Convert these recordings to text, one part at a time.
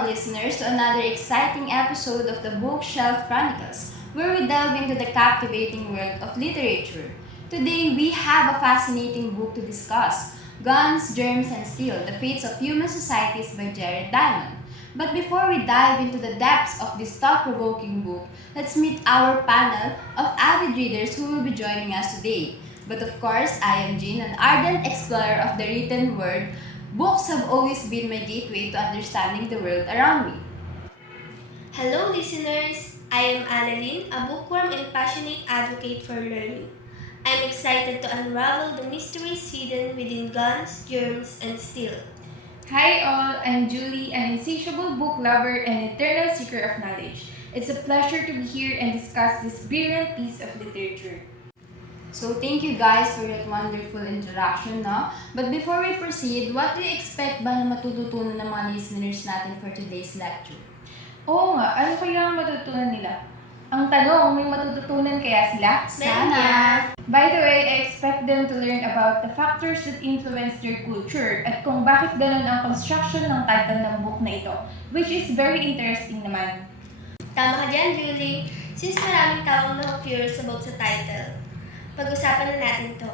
all listeners to another exciting episode of the Bookshelf Chronicles, where we delve into the captivating world of literature. Today, we have a fascinating book to discuss, Guns, Germs, and Steel, The Fates of Human Societies by Jared Diamond. But before we dive into the depths of this thought-provoking book, let's meet our panel of avid readers who will be joining us today. But of course, I am Jean, an ardent explorer of the written word. Books have always been my gateway to understanding the world around me. Hello, listeners! I am Annalyn, a bookworm and passionate advocate for learning. I'm excited to unravel the mysteries hidden within guns, germs, and steel. Hi all, I'm Julie, an insatiable book lover and eternal seeker of knowledge. It's a pleasure to be here and discuss this brilliant piece of literature. So thank you guys for that wonderful introduction, no? But before we proceed, what do you expect ba na matututunan ng mga listeners natin for today's lecture? Oo nga, ano kaya ang matutunan nila? Ang tanong, may matututunan kaya sila? Sana! By the way, I expect them to learn about the factors that influence their culture at kung bakit ganun ang construction ng title ng book na ito, which is very interesting naman. Tama ka dyan, Julie. Since maraming taong na-curious about sa title, pag-usapan na natin to.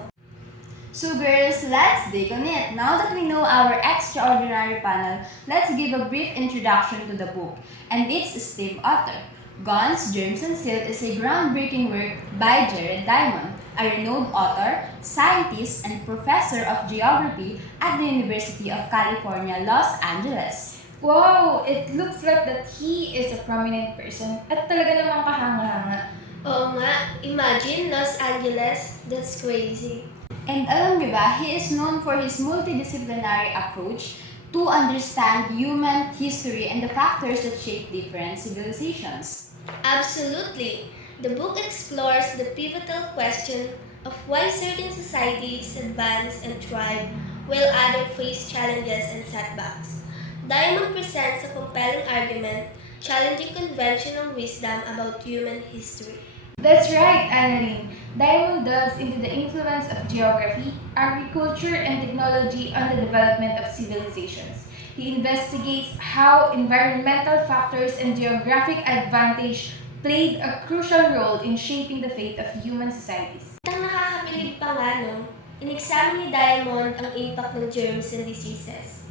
So girls, let's dig on it. Now that we know our extraordinary panel, let's give a brief introduction to the book and its esteemed author. Guns, Germs, and Steel is a groundbreaking work by Jared Diamond, a renowned author, scientist, and professor of geography at the University of California, Los Angeles. Wow! It looks like that he is a prominent person at talaga namang kahanga-hanga. Oo nga, imagine Los Angeles, that's crazy. And alam niyo ba, he is known for his multidisciplinary approach to understand human history and the factors that shape different civilizations. Absolutely. The book explores the pivotal question of why certain societies advance and thrive while others face challenges and setbacks. Diamond presents a compelling argument challenging conventional wisdom about human history. That's right, Annalyn. Diamond delves into the influence of geography, agriculture, and technology on the development of civilizations. He investigates how environmental factors and geographic advantage played a crucial role in shaping the fate of human societies. Ang nakakabilib pa nga, no? In-examine ni Diamond ang impact ng germs and diseases.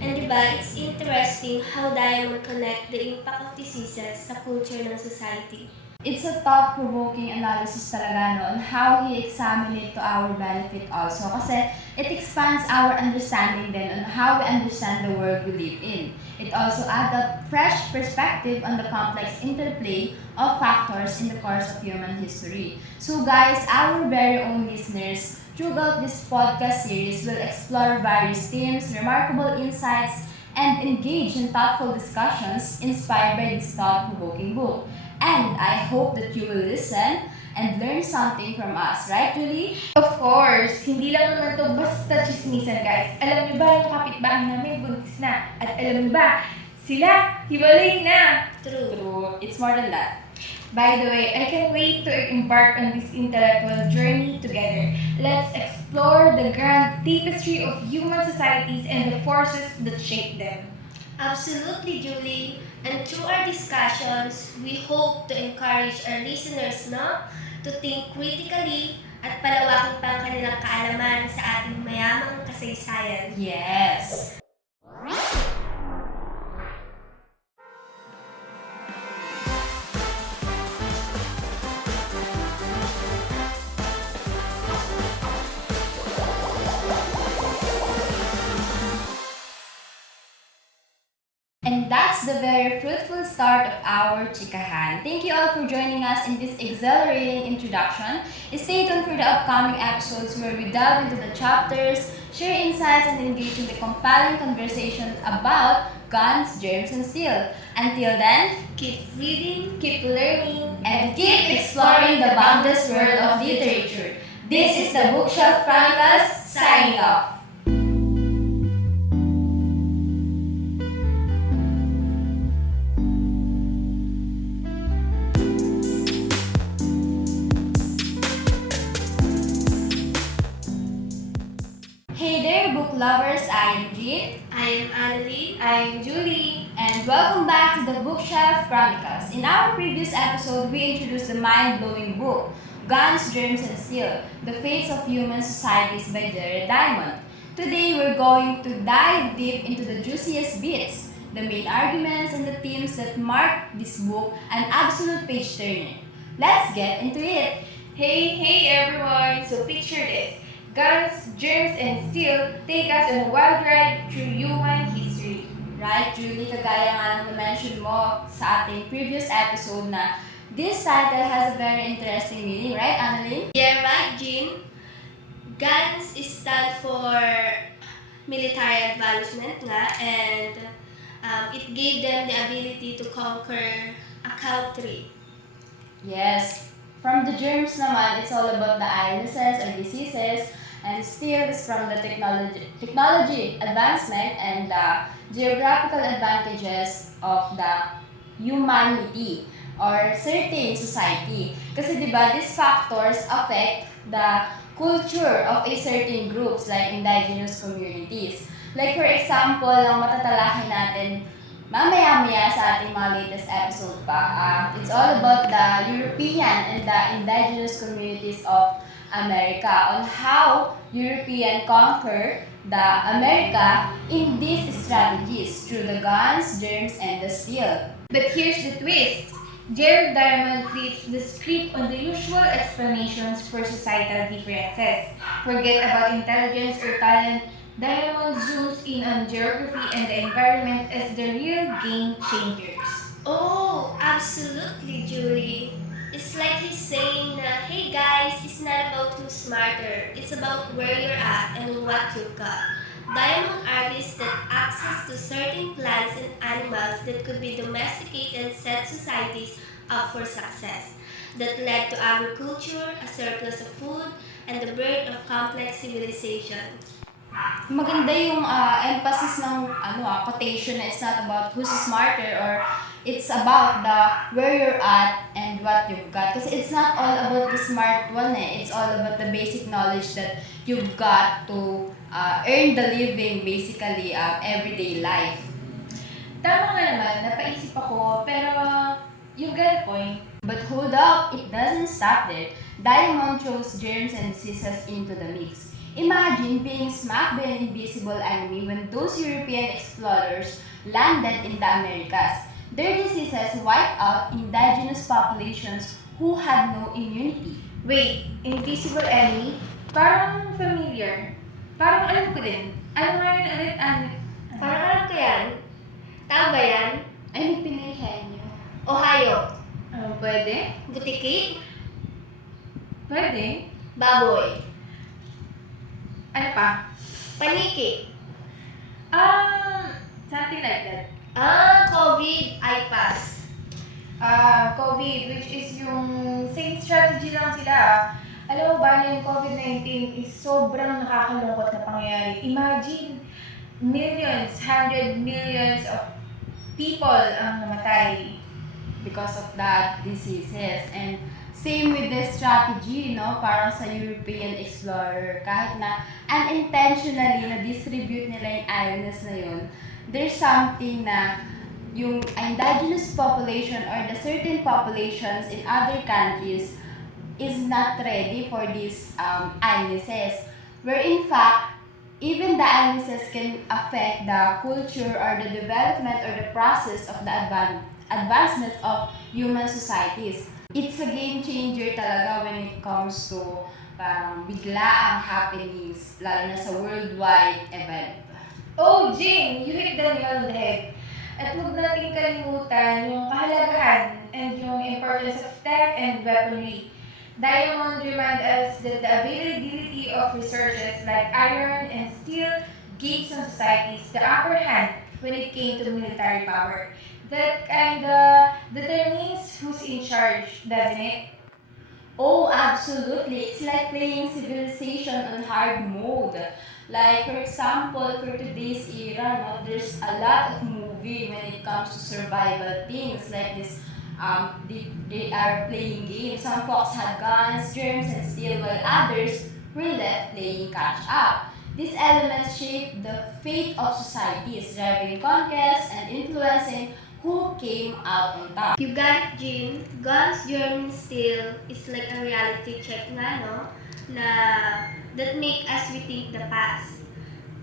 And diba, it's interesting how Diamond connect the impact of diseases sa culture ng society. It's a thought-provoking analysis talaga no, on how he examined it to our benefit also. Kasi it expands our understanding then on how we understand the world we live in. It also adds a fresh perspective on the complex interplay of factors in the course of human history. So guys, our very own listeners, throughout this podcast series will explore various themes, remarkable insights, and engage in thoughtful discussions inspired by this thought-provoking book. And I hope that you will listen and learn something from us, right, Julie? Of course, hindi lang naman to basta chismisan, guys. Alam niyo ba yung kapitbahay namin buntis na? At alam niyo ba, sila hiwalay na! True. It's more than that. By the way, I can't wait to embark on this intellectual journey together. Let's explore the grand tapestry of human societies and the forces that shape them. Absolutely, Julie. And through our discussions, we hope to encourage our listeners to think critically at palawakin pa ang kanilang kaalaman sa ating mayamang kasaysayan. Yes. And that's the very fruitful start of our chikahan. Thank you all for joining us in this exhilarating introduction. Stay tuned for the upcoming episodes where we delve into the chapters, share insights, and engage in the compelling conversations about guns, germs, and steel. Until then, Keep reading, keep learning, and keep exploring the boundless world of literature. This is the Bookshelf Chronicles, signing off. Hey there, book lovers! I am Jean. I I am Annalyn. I'm Julie. And welcome back to the Bookshelf Chronicles. In our previous episode, we introduced the mind-blowing book, Guns, Germs, and Steel, The Fates of Human Societies by Jared Diamond. Today, we're going to dive deep into the juiciest bits, the main arguments and the themes that mark this book an absolute page-turner. Let's get into it! Hey everyone! So picture this. Guns, germs, and steel take us on a wild ride through human history. Right, Julie, kagaya nga ng na-mention mo sa ating previous episode na this title has a very interesting meaning, right, Annalyn? Yeah, right, Jean. GANs stand for military advancement nga, and it gave them the ability to conquer a country. Yes. From the germs naman, it's all about the illnesses or diseases, and steel is from the technology advancement and the geographical advantages of the humanity or certain society. Kasi di ba, these factors affect the culture of a certain groups like indigenous communities. Like for example, ang matatalakay natin mamaya-maya sa ating mga latest episode pa, it's all about the European and the indigenous communities of America on how European conquer the America in these strategies through the guns, germs, and the steel. But here's the twist. Jared Diamond flips the script on the usual explanations for societal differences. Forget about intelligence or talent. Diamond zooms in on geography and the environment as the real game changers. Oh, absolutely, Julie. It's like he's saying na, hey guys, it's not about who's smarter. It's about where you're at and what you've got. Diamond artists that access to certain plants and animals that could be domesticated and set societies up for success. That led to agriculture, a surplus of food, and the birth of complex civilizations. Maganda yung emphasis ng quotation na it's not about who's smarter or it's about the where you're at and what you've got. Kasi it's not all about the smart one eh. It's all about the basic knowledge that you've got to earn the living basically everyday life. Tama nga naman, napaisip ako, pero you got a point. But hold up, it doesn't stop there. Diamond throws germs and diseases into the mix. Imagine being smacked by an invisible enemy when those European explorers landed in the Americas. Their diseases wiped out indigenous populations who had no immunity. Wait, invisible enemy? Parang familiar. Parang alam ko din. Ano nga yun ulit? Parang alam ko yan. Tama ba yan? Ay, nagpinilihan niyo. Ohio. Pwede? Butiki. Pwede? Baboy. Ano pa? Paniki. Something like that. COVID. IPAS. COVID, which is yung same strategy lang sila. Alam mo ba na yung COVID-19 is sobrang nakakalungkot na pangyayari. Imagine, millions, 100 millions of people ang namatay. Because of that diseases. And same with the strategy, no? Parang sa European explorer, kahit na unintentionally na-distribute nila yung illness na yun, there's something na yung indigenous population or the certain populations in other countries is not ready for these illnesses. Where in fact, even the illnesses can affect the culture or the development or the process of the advancement of human societies. It's a game changer talaga when it comes to parang biglaang happenings, lalo na sa worldwide event. Oh, Jane, you hit the nail on the head. At huwag natin kalimutan yung kahalagahan and yung importance of tech and weaponry. Diamond remind us that the availability of resources like iron and steel gave some societies the upper hand when it came to military power. That kinda determines who's in charge, doesn't it? Oh, absolutely. It's like playing civilization on hard mode. Like, for example, for today's era, no, there's a lot of movie when it comes to survival things like this. They are playing games. Some folks had guns, germs, and steel, while others were left playing catch up. These elements shape the fate of societies, driving conquest and influencing who came out on top. You got it, Jean. Guns, German Steel is like a reality check nga, no? Na that make us rethink the past.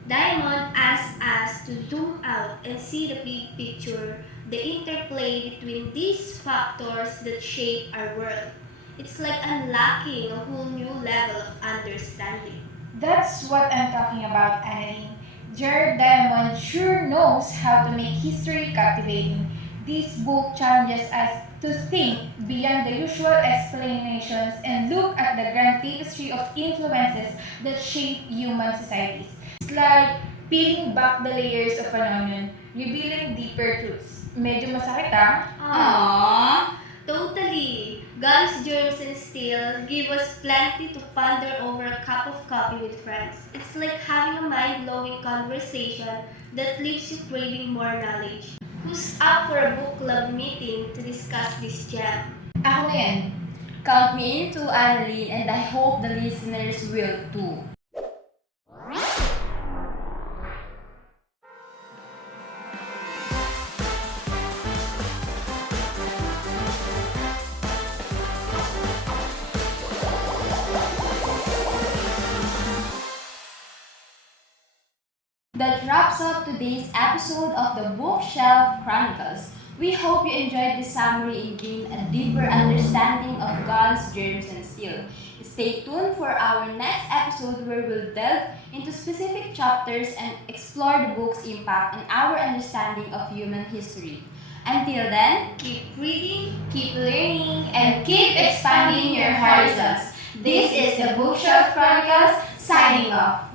Diamond asks us to zoom out and see the big picture, the interplay between these factors that shape our world. It's like unlocking a whole new level of understanding. That's what I'm talking about, Annie. Jared Diamond sure knows how to make history captivating. This book challenges us to think beyond the usual explanations and look at the grand tapestry of influences that shape human societies. It's like peeling back the layers of an onion, revealing deeper truths. Medyo masakit ah. Aww. Totally. Guns, Germs, and Steel give us plenty to ponder over a cup of coffee with friends. It's like having a mind-blowing conversation that leaves you craving more knowledge. Who's up for a book club meeting to discuss this gem? Ako na yan. Count me into, Annalyn, and I hope the listeners will too. That wraps up today's episode of the Bookshelf Chronicles. We hope you enjoyed this summary and gained a deeper understanding of Guns, Germs, and Steel. Stay tuned for our next episode where we'll delve into specific chapters and explore the book's impact on our understanding of human history. Until then, Keep reading, keep learning, and keep expanding your horizons. This is the Bookshelf Chronicles signing off.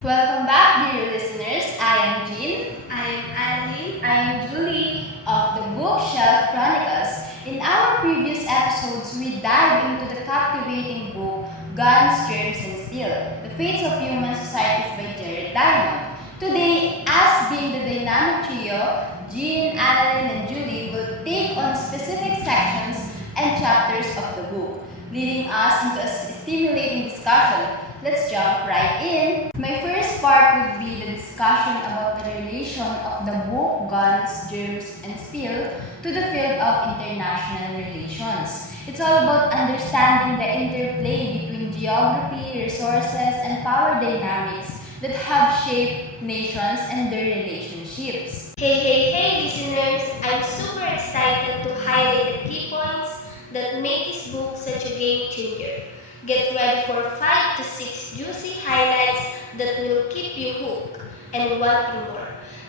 Welcome back, dear listeners. I am Jean I'm Annalyn. I'm Julie. of the Bookshelf Chronicles. In our previous episodes, we dive into the captivating book Guns, Germs, and Steel: The Fates of Human Societies by Jared Diamond. Today, us being the dynamic trio, Jean, Annalyn, and Julie will take on specific sections and chapters of the book, leading us into a stimulating discussion. Let's jump right in. My first part would be the discussion about the relation of the book Guns, Germs, and Steel to the field of international relations. It's all about understanding the interplay between geography, resources, and power dynamics that have shaped nations and their relationships. Hey, listeners! I'm super excited to highlight the key points that make this book such a game changer. Get ready for 5 to 6 juicy highlights that will keep you hooked and wanting more.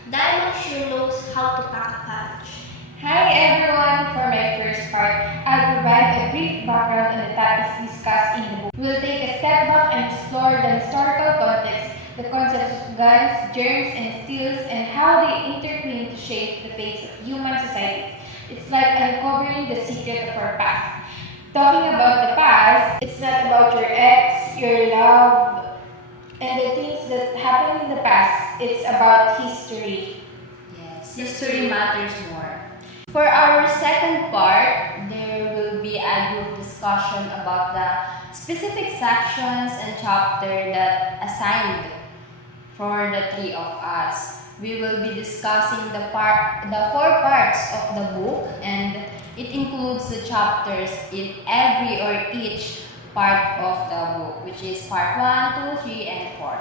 Diamond sure knows how to pack a punch. Hi everyone! For my first part, I'll provide a brief background on the topics discussed in the book. We'll take a step back and explore the historical context, the concepts of guns, germs, and steels, and how they intertwine to shape the fates of human societies. It's like uncovering the secret of our past. Talking about the past, it's not about your ex, your love, and the things that happened in the past. It's about history. Yes, history matters more. For our second part, there will be a group discussion about the specific sections and chapter that assigned for the three of us. We will be discussing the four parts of the book, and it includes the chapters in every or each part of the book, which is part 1, 2, 3, and 4.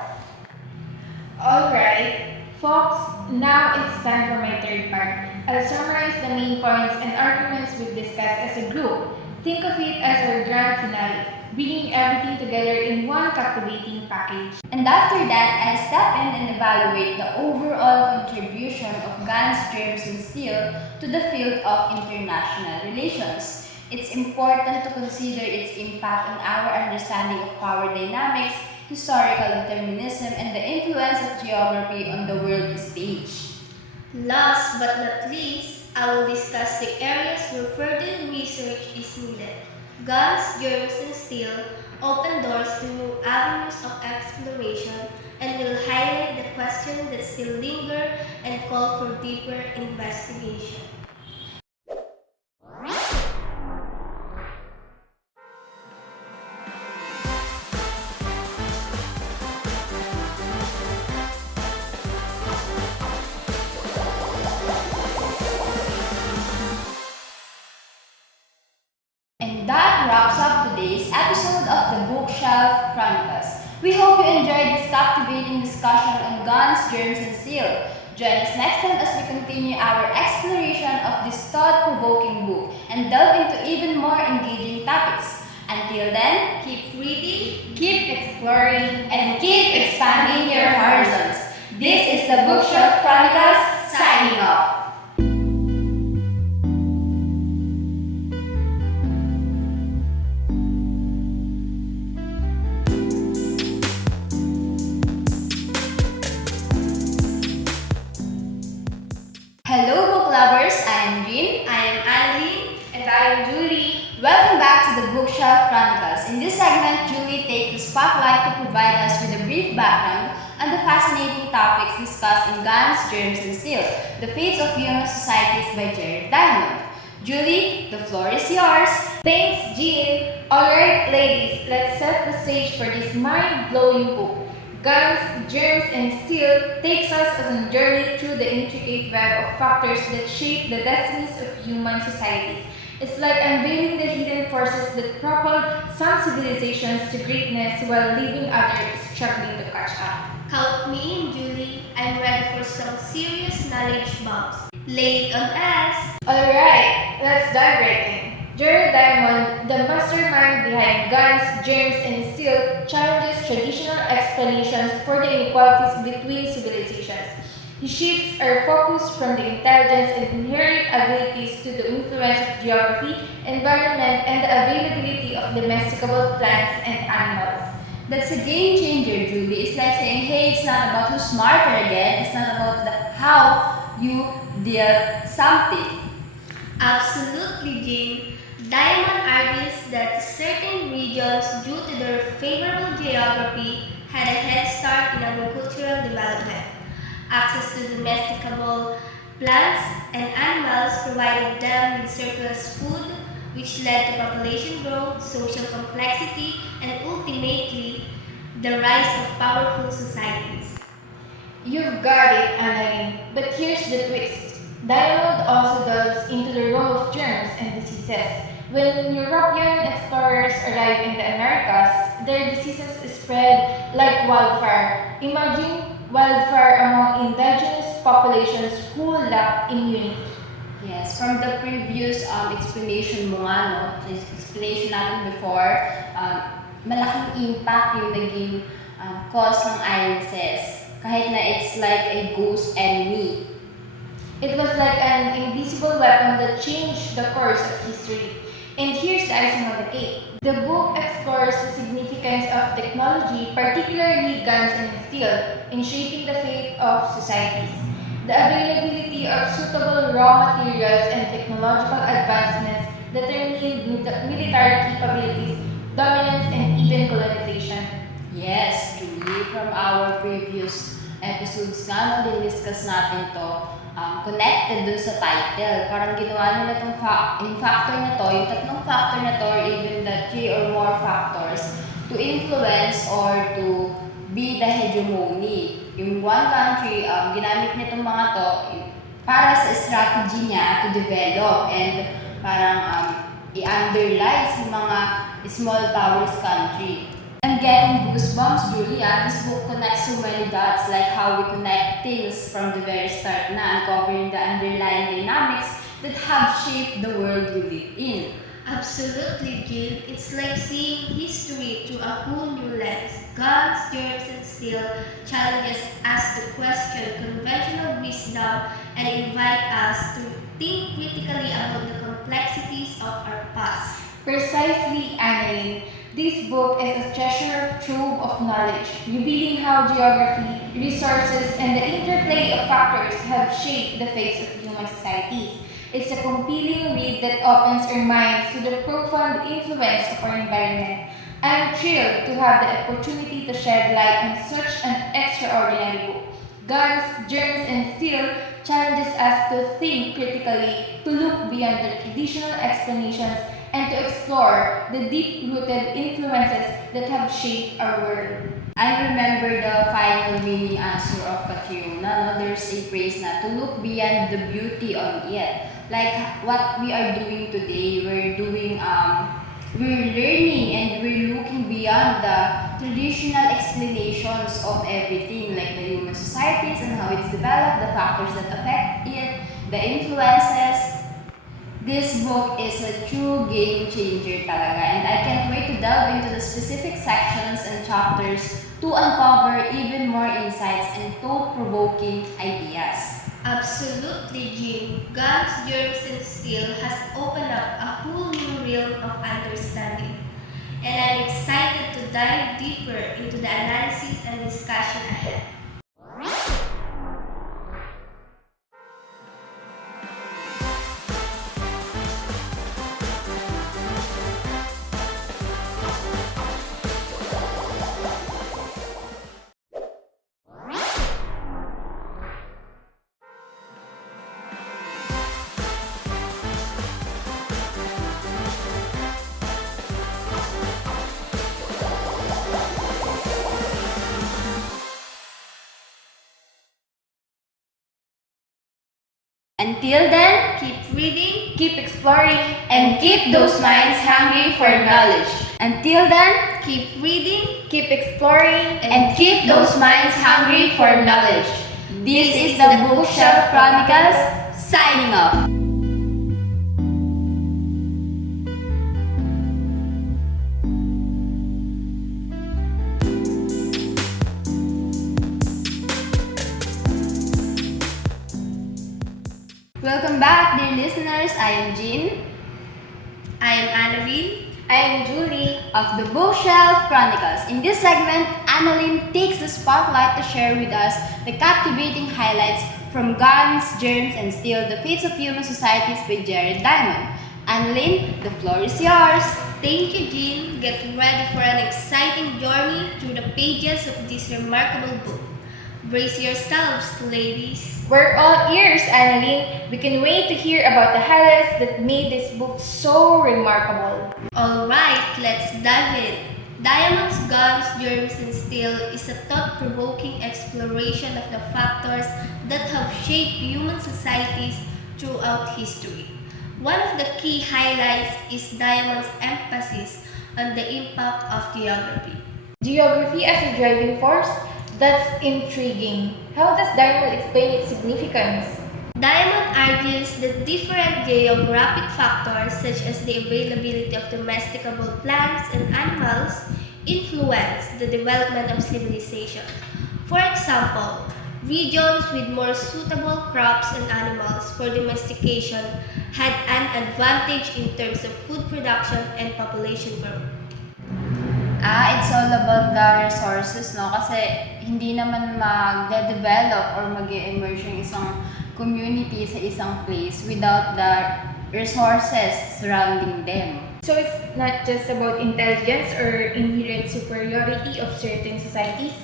Alright, folks, now it's time for my third part. I'll summarize the main points and arguments we've discussed as a group. Think of it as our grand finale, bringing everything together in one captivating package. And after that, I step in and evaluate the overall contribution of Guns, Germs, and Steel to the field of international relations. It's important to consider its impact on our understanding of power dynamics, historical determinism, and the influence of geography on the world stage. Last but not least, I will discuss the areas where further research is needed. Guns, germs, and steel open doors to new avenues of exploration and will highlight the questions that still linger and call for deeper investigation. And that wraps up today's episode of the Bookshelf Chronicles. We hope you enjoyed this captivating discussion on guns, germs, and steel. Join us next time as we continue our exploration of this thought-provoking book and delve into even more engaging topics. Until then, keep reading, Keep exploring. and keep expanding your horizons. This is the Bookshelf Chronicles signing off. Hello, book lovers. I am Jean. I am Annalyn. And I am Julie. Welcome back to the Bookshelf Chronicles. In this segment, Julie takes the spotlight to provide us with a brief background on the fascinating topics discussed in Guns, Germs, and Steel, The Fates of Human Societies by Jared Diamond. Julie, the floor is yours. Thanks, Jean. Alright, ladies, let's set the stage for this mind-blowing book. Guns, Germs, and Steel takes us on a journey through the intricate web of factors that shape the destinies of human societies. It's like unveiling the hidden forces that propelled some civilizations to greatness while leaving others struggling to catch up. Count me in, Julie. I'm ready for some serious knowledge bombs. Lay it on us. Alright, let's dive right in. Jared Diamond, the mastermind behind Guns, Germs, and Steel, challenges traditional explanations for the inequalities between civilizations. He shifts our focus from the intelligence and inherent abilities to the influence of geography, environment, and the availability of domesticable plants and animals. That's a game changer, Julie. It's like saying, hey, it's not about who's smarter again. It's not about how you deal something. Absolutely, Jane. Diamond argues that certain regions, due to their favorable geography, had a head start in agricultural development. Access to domesticable plants and animals provided them with surplus food, which led to population growth, social complexity, and ultimately, the rise of powerful societies. You've got it, Annalyn. But here's the twist. Diamond also delves into the role of germs and diseases. When European explorers arrived in the Americas, their diseases spread like wildfire. Imagine wildfire among indigenous populations who lacked immunity. Yes, from the previous explanation mo nga, no, explanation natin before, malaking impact yung naging cause ng illnesses. Kahit na it's like a ghost enemy. It was like an invisible weapon that changed the course of history. And here's the icing on the cake. The book explores the significance of technology, particularly guns and steel, in shaping the fate of societies. The availability of suitable raw materials and technological advancements determined military capabilities, dominance, and even colonization. Yes, Julie, from our previous episodes nga, no, discuss natin to, connected dun sa title. Parang ginawa nila yung factor na to, yung tatlong factor na to, or even the three or more factors to influence or to be the hegemony. Yung one country, ginamit nitong mga to para sa strategy niya to develop and parang i-underlie sa mga small powers country. I'm getting goosebumps, Julia. This book connects so many dots, like how we connect things from the very start na uncovering the underlying dynamics that have shaped the world we live in. Absolutely, Jill. It's like seeing history through a whole new lens. Guns, germs, and steel challenges us to question conventional wisdom and invite us to think critically about the complexities of our past. Precisely, Annalyn. This book is a treasure trove of knowledge, revealing how geography, resources, and the interplay of factors have shaped the face of human societies. It's a compelling read that opens our minds to the profound influence of our environment, I'm thrilled to have the opportunity to shed light on such an extraordinary book. Guns, Germs, and Steel challenges us to think critically, to look beyond the traditional explanations, and to explore the deep-rooted influences that have shaped our world. I remember the final winning answer of Catriona. No? There's a phrase na to look beyond the beauty of it. Like what we are doing today, we're learning and we're looking beyond the traditional explanations of everything, like the human societies and how it's developed, the factors that affect it, the influences. This book is a true game changer talaga, and I can't wait to delve into the specific sections and chapters to uncover even more insights and thought-provoking ideas. Absolutely, Jim. Guns, Germs, and Steel has opened up a whole new realm of understanding. And I'm excited to dive deeper into the analysis and discussion ahead. Until then, Keep reading. Keep exploring and keep those minds hungry for knowledge. Until then, Keep reading. keep exploring and keep those minds hungry for knowledge. This is the Bookshelf Chronicles, signing off. Welcome back, dear listeners. I am Jean I am Annalyn. I am Julie. of the Bookshelf Chronicles. In this segment, Annalyn takes the spotlight to share with us the captivating highlights from Guns, Germs, and Steel, The Fates of Human Societies by Jared Diamond. Annalyn, the floor is yours. Thank you, Jean. Get ready for an exciting journey through the pages of this remarkable book. Brace yourselves, ladies. We're all ears, Annalyn. We can wait to hear about the highlights that made this book so remarkable. Alright, let's dive in. Diamonds, Guns, Germs, and Steel is a thought-provoking exploration of the factors that have shaped human societies throughout history. One of the key highlights is Diamond's emphasis on the impact of geography. Geography as a driving force? That's intriguing. How does Diamond explain its significance? Diamond argues that different geographic factors such as the availability of domesticable plants and animals influence the development of civilization. For example, regions with more suitable crops and animals for domestication had an advantage in terms of food production and population growth. It's all about the resources, no? Kasi hindi naman magde-develop or mag-emerge yung isang community sa isang place without the resources surrounding them. So it's not just about intelligence or inherent superiority of certain societies,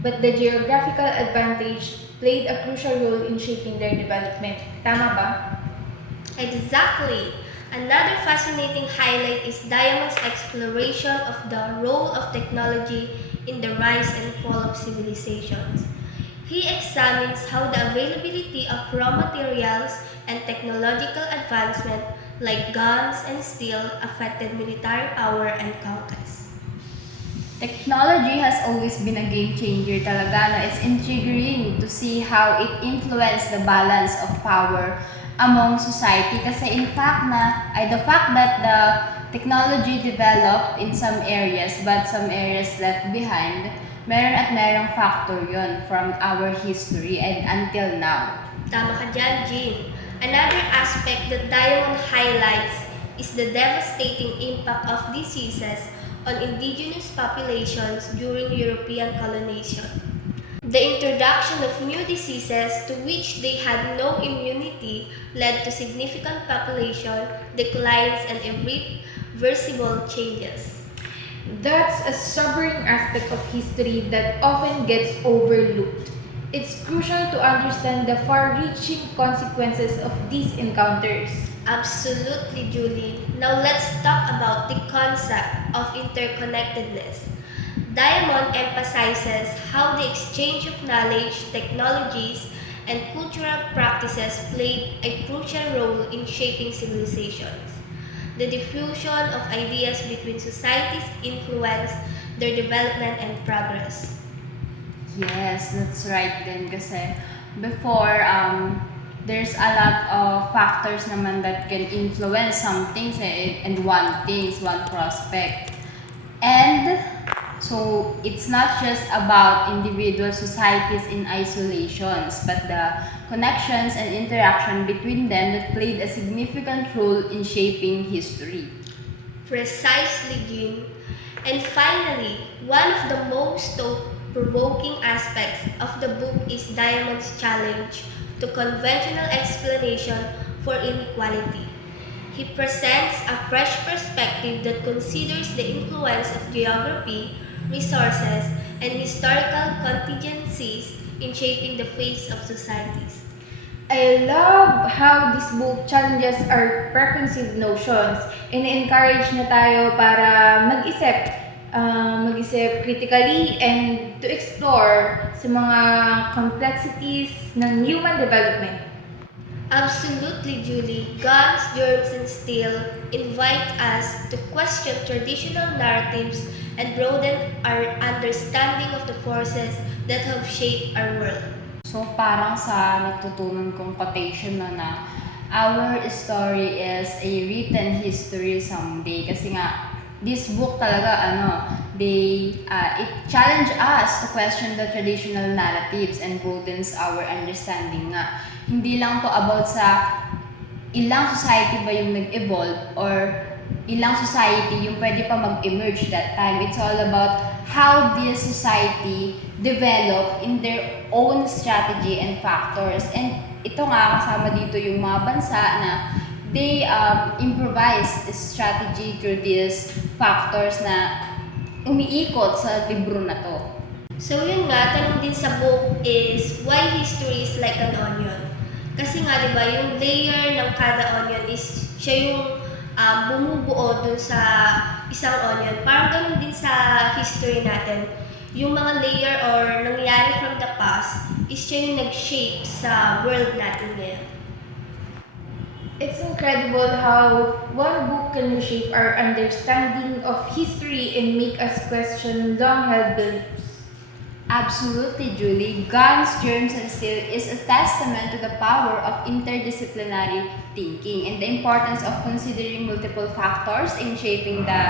but the geographical advantage played a crucial role in shaping their development. Tama ba? Exactly. Another fascinating highlight is Diamond's exploration of the role of technology in the rise and fall of civilizations. He examines how the availability of raw materials and technological advancement like guns and steel affected military power and conquest. Technology has always been a game changer talaga. No? It's intriguing to see how it influenced the balance of power among society. Kasi in fact the fact that the technology developed in some areas but some areas left behind, meron at merong factor yon from our history and until now. Tama ka dyan, Jean. Another aspect that Diamond highlights is the devastating impact of diseases on indigenous populations during European colonization. The introduction of new diseases to which they had no immunity led to significant population declines and irreversible changes. That's a sobering aspect of history that often gets overlooked. It's crucial to understand the far reaching consequences of these encounters. Absolutely, Julie. Now let's talk about the concept of interconnectedness. Diamond emphasizes how the exchange of knowledge, technologies, and cultural practices played a crucial role in shaping civilizations. The diffusion of ideas between societies influenced their development and progress. Yes, that's right din kasi before there's a lot of factors naman that can influence some things and one prospect. And so it's not just about individual societies in isolations, but the connections and interaction between them that played a significant role in shaping history. Precisely, Jean. And finally, one of the most thought-provoking aspects of the book is Diamond's challenge to conventional explanation for inequality. He presents a fresh perspective that considers the influence of geography, resources, and historical contingencies in shaping the face of societies. I love how this book challenges our preconceived notions and encourage na tayo para mag-isip critically and to explore sa mga complexities ng human development. Absolutely, Julie. Guns, Germs, and Steel invite us to question traditional narratives and broaden our understanding of the forces that have shaped our world. So parang sa natutunan kong quotation na our story is a written history someday. Kasi nga, this book talaga, it challenge us to question the traditional narratives and broadens our understanding nga. Hindi lang to about sa ilang society ba yung nag-evolve or ilang society yung pwede pa mag-emerge that time. It's all about how this society develop in their own strategy and factors. And ito nga, kasama dito yung mga bansa na they improvise strategy through these factors na umiikot sa libro na to. So yun nga, tanong din sa book is why history is like an onion? Kasi nga, di ba, yung layer ng kada onion is siya yung bumubuo dun sa isang onion. Parang ganun din sa history natin. Yung mga layer or nangyayari from the past is siya yung nag-shape sa world natin ngayon. It's incredible how one book can reshape our understanding of history and make us question long-held beliefs. Absolutely, Julie. Guns, Germs, and Steel is a testament to the power of interdisciplinary thinking and the importance of considering multiple factors in shaping the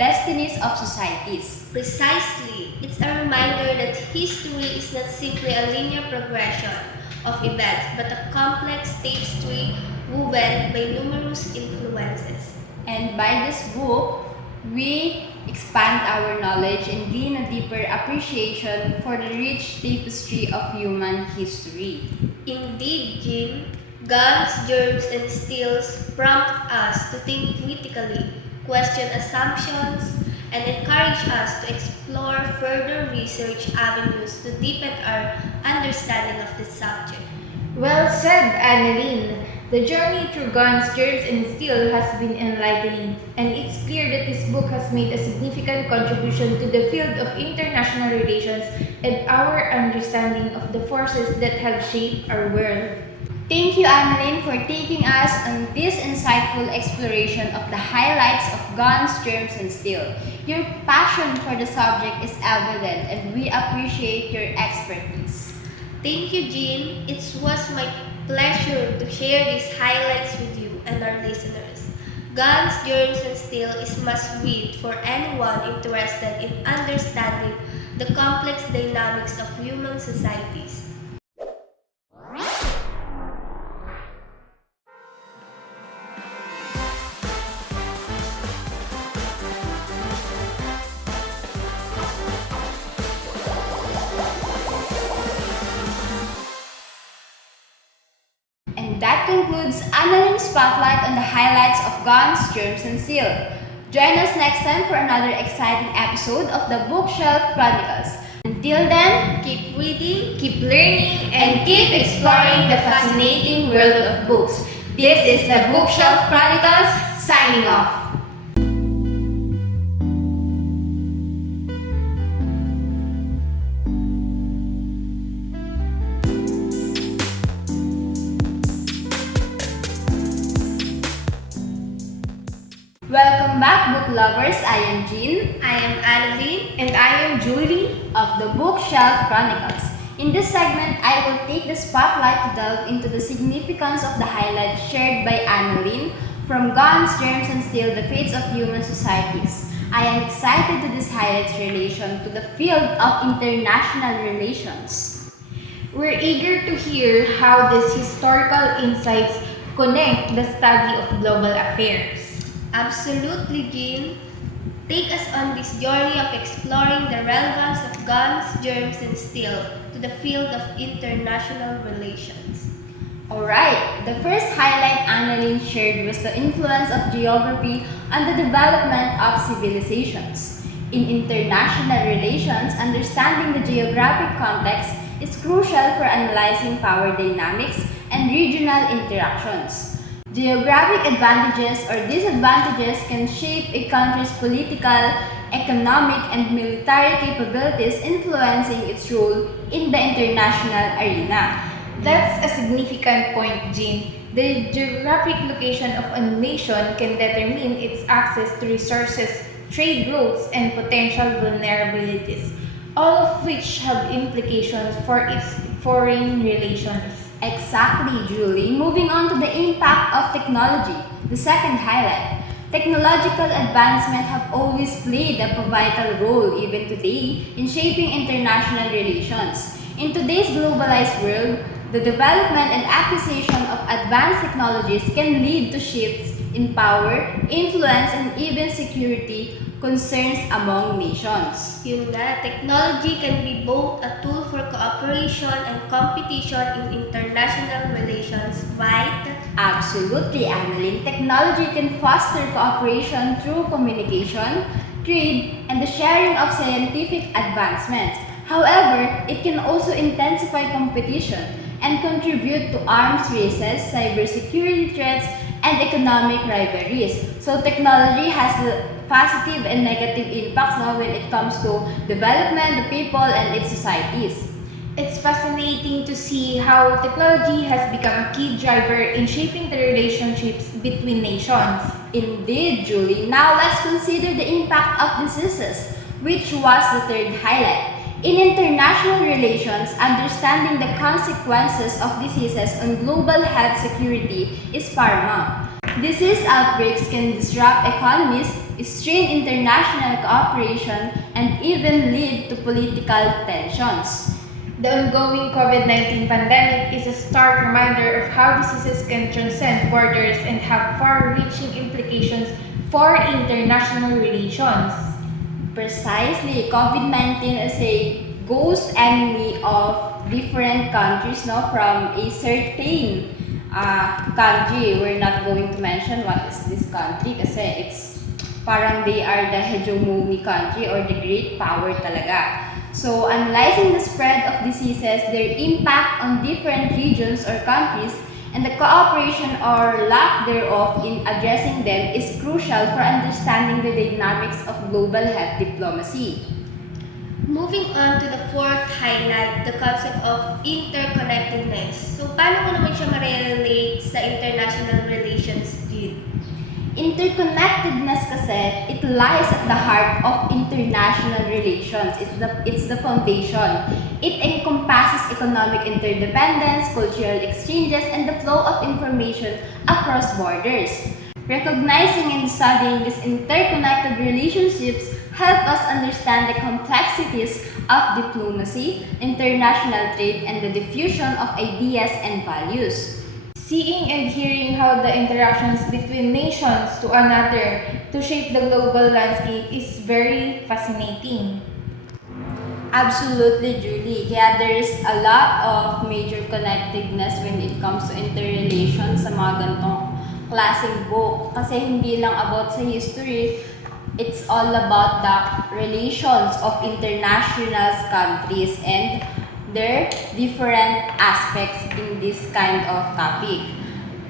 destinies of societies. Precisely, it's a reminder that history is not simply a linear progression of events, but a complex tapestry woven by numerous influences. And by this book, we expand our knowledge and gain a deeper appreciation for the rich tapestry of human history. Indeed, Jean, guns, germs, and steels prompt us to think critically, question assumptions, and encourage us to explore further research avenues to deepen our understanding of the subject. Well said, Annalyn. The journey through guns, germs, and steel has been enlightening, and it's clear that this book has made a significant contribution to the field of international relations and our understanding of the forces that have shaped our world. Thank you, Annalyn, for taking us on this insightful exploration of the highlights of guns, germs, and steel. Your passion for the subject is evident, and we appreciate your expertise. Thank you, Jean. It was my pleasure to share these highlights with you and our listeners. Guns, Germs, and Steel is must read for anyone interested in understanding the complex dynamics of human societies. And that concludes Annalyn's spotlight on the highlights of Guns, Germs, and Steel. Join us next time for another exciting episode of the Bookshelf Chronicles. Until then, Keep reading, Keep learning and keep exploring the fascinating world of books. This is the Bookshelf Chronicles, signing off. Welcome back, book lovers. I am Jean I am Annalyn. and I am Julie. of the Bookshelf Chronicles. In this segment, I will take the spotlight to delve into the significance of the highlights shared by Annalyn from Guns, Germs, and Steel, the Fates of Human Societies. I am excited to this highlights relation to the field of international relations. We're eager to hear how these historical insights connect the study of global affairs. Absolutely, Jean. Take us on this journey of exploring the relevance of guns, germs, and steel to the field of international relations. Alright, the first highlight Annalyn shared was the influence of geography on the development of civilizations. In international relations, understanding the geographic context is crucial for analyzing power dynamics and regional interactions. Geographic advantages or disadvantages can shape a country's political, economic, and military capabilities, influencing its role in the international arena. That's a significant point, Jean. The geographic location of a nation can determine its access to resources, trade routes, and potential vulnerabilities, all of which have implications for its foreign relations. Exactly, Julie. Moving on to the impact of technology, the second highlight. Technological advancement have always played a vital role, even today, in shaping international relations. In today's globalized world, the development and acquisition of advanced technologies can lead to shifts in power, influence, and even security concerns among nations. Yun nga, technology can be both a tool for cooperation and competition in international relations, right? Absolutely, Annalyn. Technology can foster cooperation through communication, trade, and the sharing of scientific advancements. However, it can also intensify competition and contribute to arms races, cybersecurity threats, and economic rivalries. So technology has the positive and negative impacts now when it comes to development, the people, and its societies. It's fascinating to see how technology has become a key driver in shaping the relationships between nations. Indeed, Julie. Now let's consider the impact of diseases, which was the third highlight. In international relations, understanding the consequences of diseases on global health security is paramount. Disease outbreaks can disrupt economies, strain international cooperation, and even lead to political tensions. The ongoing COVID-19 pandemic is a stark reminder of how diseases can transcend borders and have far-reaching implications for international relations. Precisely, COVID-19 is a ghost enemy of different countries, no? From a certain country. We're not going to mention what is this country kasi it's parang they are the hegemony country or the great power talaga. So, analyzing the spread of diseases, their impact on different regions or countries, and the cooperation or lack thereof in addressing them is crucial for understanding the dynamics of global health diplomacy. Moving on to the fourth highlight, the concept of interconnectedness. So, paano mo naman siya ma-relate sa international relations, Jean? Interconnectedness kasi, it lies at the heart of international relations. It's the foundation. It encompasses economic interdependence, cultural exchanges, and the flow of information across borders. Recognizing and studying these interconnected relationships help us understand the complexities of diplomacy, international trade, and the diffusion of ideas and values. Seeing and hearing how the interactions between nations to another to shape the global landscape is very fascinating. Absolutely, Julie. Kaya there is a lot of major connectedness when it comes to interrelations sa mga ganitong klaseng book. Kasi hindi lang about sa history, It's all about the relations of international countries and their different aspects in this kind of topic.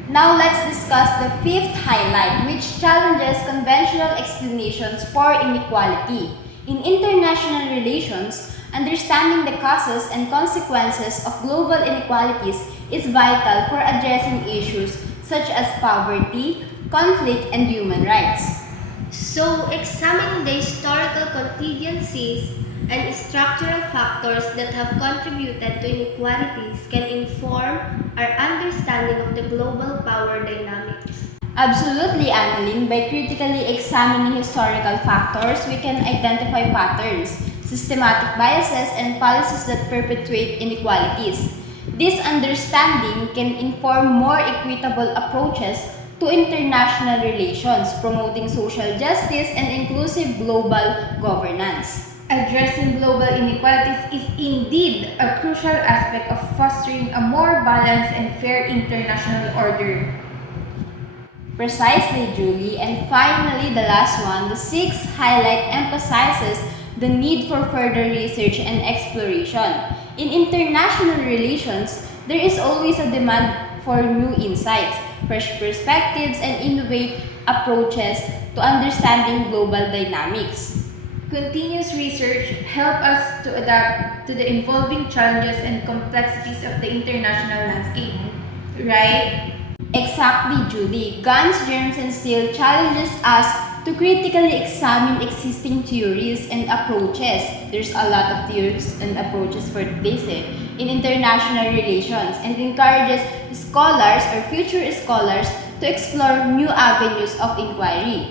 Now let's discuss the fifth highlight, which challenges conventional explanations for inequality. In international relations, understanding the causes and consequences of global inequalities is vital for addressing issues such as poverty, conflict, and human rights. So, examining the historical contingencies and structural factors that have contributed to inequalities can inform our understanding of the global power dynamics. Absolutely, Annalyn. By critically examining historical factors, we can identify patterns, systematic biases, and policies that perpetuate inequalities. This understanding can inform more equitable approaches to international relations, promoting social justice and inclusive global governance. Addressing global inequalities is indeed a crucial aspect of fostering a more balanced and fair international order. Precisely, Julie. And finally, the last one, the sixth highlight emphasizes the need for further research and exploration. In international relations, there is always a demand for new insights, fresh perspectives, and innovative approaches to understanding global dynamics. Continuous research help us to adapt to the evolving challenges and complexities of the international landscape, right? Exactly, Julie. Guns, Germs, and Steel challenges us to critically examine existing theories and approaches. There's a lot of theories and approaches for this in international relations and encourages scholars or future scholars to explore new avenues of inquiry.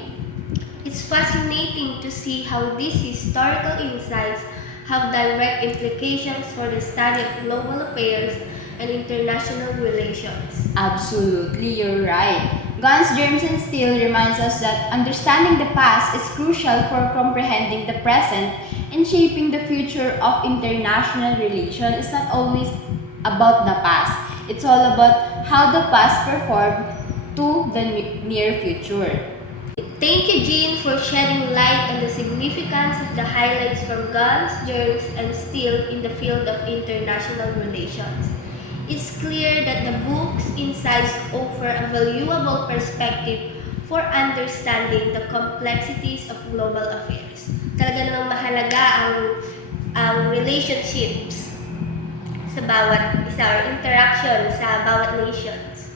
It's fascinating to see how these historical insights have direct implications for the study of global affairs and international relations. Absolutely, you're right. Guns, Germs, and Steel reminds us that understanding the past is crucial for comprehending the present and shaping the future of international relations. It's not always about the past. It's all about how the past performed to the near future. Thank you, Jean, for shedding light on the significance of the highlights from guns, germs, and steel in the field of international relations. It's clear that the book's insights offer a valuable perspective for understanding the complexities of global affairs. Talaga namang mahalaga ang relationships sa bawat isa or interaction sa bawat nations.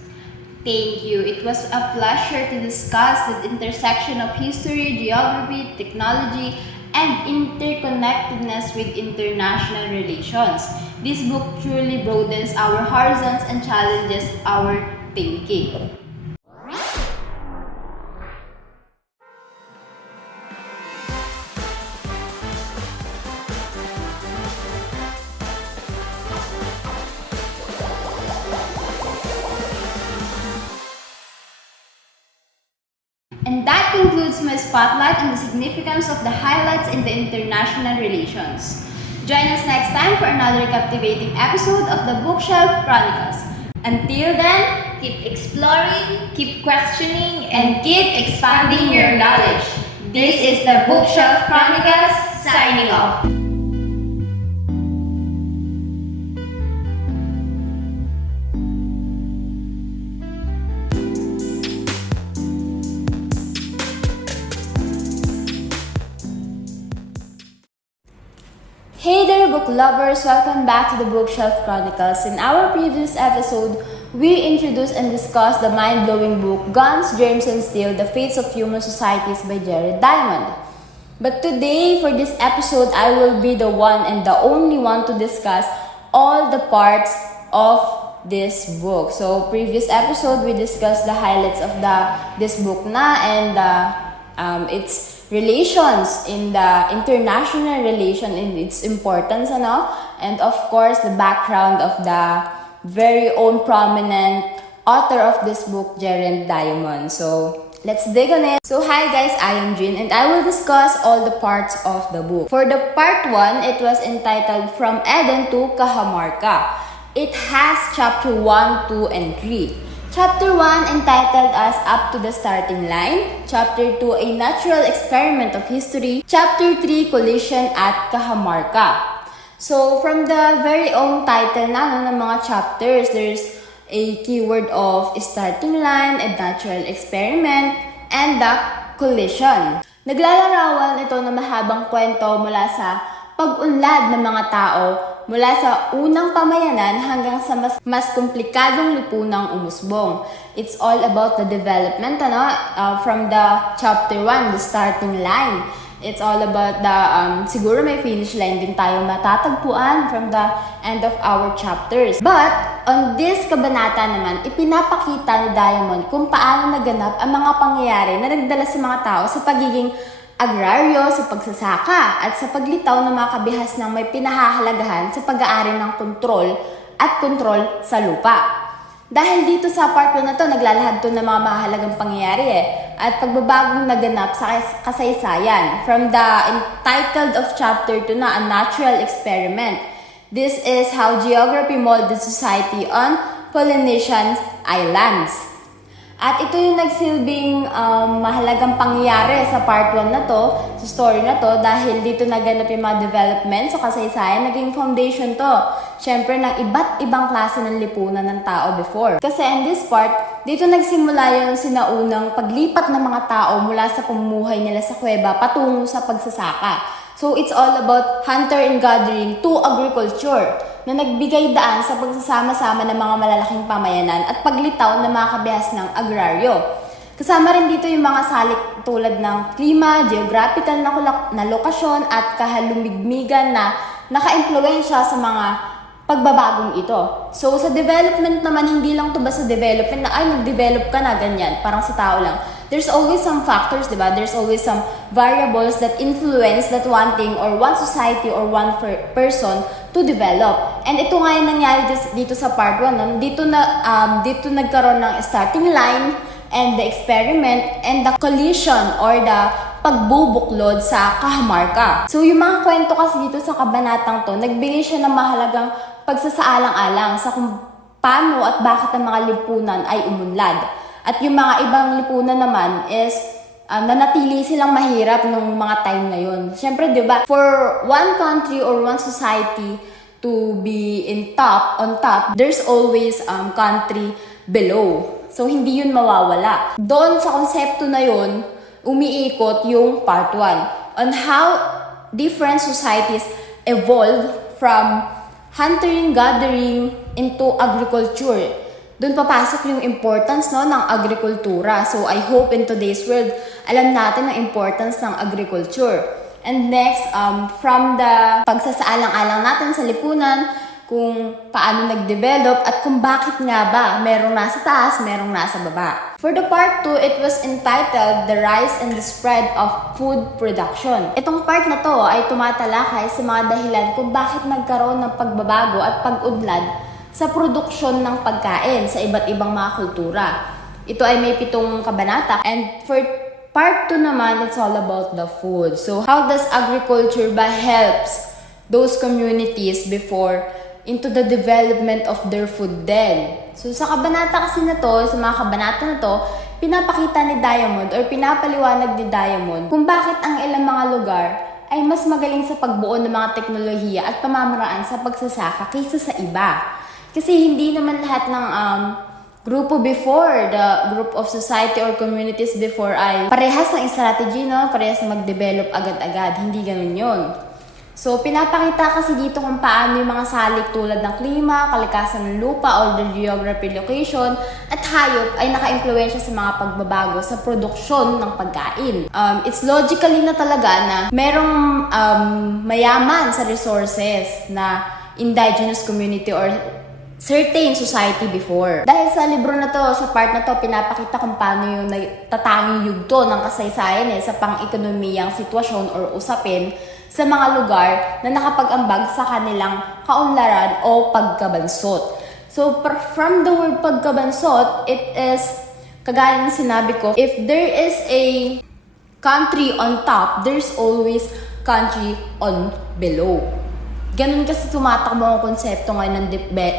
Thank you. It was a pleasure to discuss the intersection of history, geography, technology, and interconnectedness with international relations. This book truly broadens our horizons and challenges our thinking. And that concludes my spotlight on the significance of the highlights in the international relations. Join us next time for another captivating episode of the Bookshelf Chronicles. Until then, Keep exploring, Keep questioning and keep expanding your knowledge. This is the Bookshelf Chronicles signing off. Hey there, book lovers! Welcome back to the Bookshelf Chronicles. In our previous episode, we introduced and discussed the mind-blowing book Guns, Germs, and Steel: The Fates of Human Societies by Jared Diamond. But today, for this episode, I will be the one and the only one to discuss all the parts of this book. So, previous episode, we discussed the highlights of this book na and its relations in the international relation and its importance and of course the background of the very own prominent author of this book, Jared Diamond. So let's dig on it. So hi guys, I am Jin and I will discuss all the parts of the book. For the part 1, it was entitled From Eden to Cajamarca. It has chapter 1, 2, and 3. Chapter 1 entitled as Up to the Starting Line. Chapter 2, A Natural Experiment of History. Chapter 3, Collision at Cajamarca. So, from the very own title na ng mga chapters, there's a keyword of starting line, a natural experiment, and the collision. Naglalarawan ito ng mahabang kwento mula sa pag-unlad ng mga tao mula sa unang pamayanan hanggang sa mas komplikadong lipunang umusbong. It's all about the development, from the chapter 1, the starting line. It's all about the, siguro may finish line din tayo matatagpuan from the end of our chapters. But, on this kabanata naman, ipinapakita ni Diamond kung paano naganap ang mga pangyayari na nagdala sa mga tao sa pagiging agraryo, sa pagsasaka, at sa paglitaw ng mga kabihas ng may pinahahalagahan sa pag-aari ng kontrol at kontrol sa lupa. Dahil dito sa part 1 na to, naglalahad to ng mga mahalagang pangyayari at pagbabagong naganap sa kasaysayan. From the entitled of chapter 2 na, A Natural Experiment. This is how geography molded society on Polynesian islands. At ito yung nagsilbing mahalagang pangyayari sa part 1 na to, sa story na to, dahil dito naganap yung mga development sa kasaysayan, naging foundation to. Siyempre, ng iba't ibang klase ng lipunan ng tao before. Kasi in this part, dito nagsimula yung sinaunang paglipat ng mga tao mula sa pamumuhay nila sa kuweba patungo sa pagsasaka. So, it's all about hunter and gathering to agriculture na nagbigay daan sa pagsasama-sama ng mga malalaking pamayanan at paglitaw ng mga kabihas ng agraryo. Kasama rin dito yung mga salik tulad ng klima, geographical na lokasyon at kahalumigmigan na naka-impluwensya sa mga pagbabagong ito. So, sa development naman, hindi lang to basta development na, ay, nag-develop ka na, ganyan, parang sa tao lang. There's always some factors, diba? There's always some variables that influence that one thing or one society or one person to develop. And ito nga yung nangyari dito sa part 1. Dito nagkaroon ng starting line and the experiment and the collision or the pagbubuklod sa Cajamarca. So yung mga kwento kasi dito sa kabanatang to, nagbigay siya ng mahalagang pagsasaalang-alang sa kung paano at bakit ang mga lipunan ay umunlad. At yung mga ibang lipunan naman is nanatili silang mahirap nung mga time na yun. Siyempre, di ba, for one country or one society to be on top, there's always country below. So, hindi yun mawawala. Doon sa konsepto na yun, umiikot yung part 1 on how different societies evolve from hunting, gathering into agriculture. Doon papasok yung importance ng agrikultura. So, I hope in today's world, alam natin ang importance ng agriculture. And next, from the pagsasaalang-alang natin sa lipunan, kung paano nag-develop at kung bakit nga ba merong nasa taas, merong nasa baba. For the part 2, it was entitled The Rise and the Spread of Food Production. Itong part na to ay tumatalakay sa mga dahilan kung bakit nagkaroon ng pagbabago at pag-unlad sa produksyon ng pagkain sa iba't ibang mga kultura. Ito ay may 7 kabanata. And for part 2 naman, it's all about the food. So, how does agriculture ba helps those communities before into the development of their food then? So, sa kabanata kasi na to, sa mga kabanata na to, pinapakita ni Diamond or pinapaliwanag ni Diamond kung bakit ang ilang mga lugar ay mas magaling sa pagbuo ng mga teknolohiya at pamamaraan sa pagsasaka kaysa sa iba. Kasi hindi naman lahat ng grupo before, the group of society or communities before ay parehas ng strategy, parehas na mag-develop agad-agad. Hindi ganun yun. So, pinapakita kasi dito kung paano yung mga salik tulad ng klima, kalikasan ng lupa, or the geography location, at hayop ay naka-impluwensya sa mga pagbabago sa produksyon ng pagkain. It's logically na talaga na merong mayaman sa resources na indigenous community or certain society before. Dahil sa libro na to, sa part na to, pinapakita kung paano yung tatanging yugto ng kasaysayan sa pang-ekonomiyang sitwasyon or usapin sa mga lugar na nakapag-ambag sa kanilang kaunlaran o pagkabansot. So, from the word pagkabansot, it is, kagaya ng sinabi ko, if there is a country on top, there's always country on below. Ganun kasi tumatakbo ang konsepto ngayon ng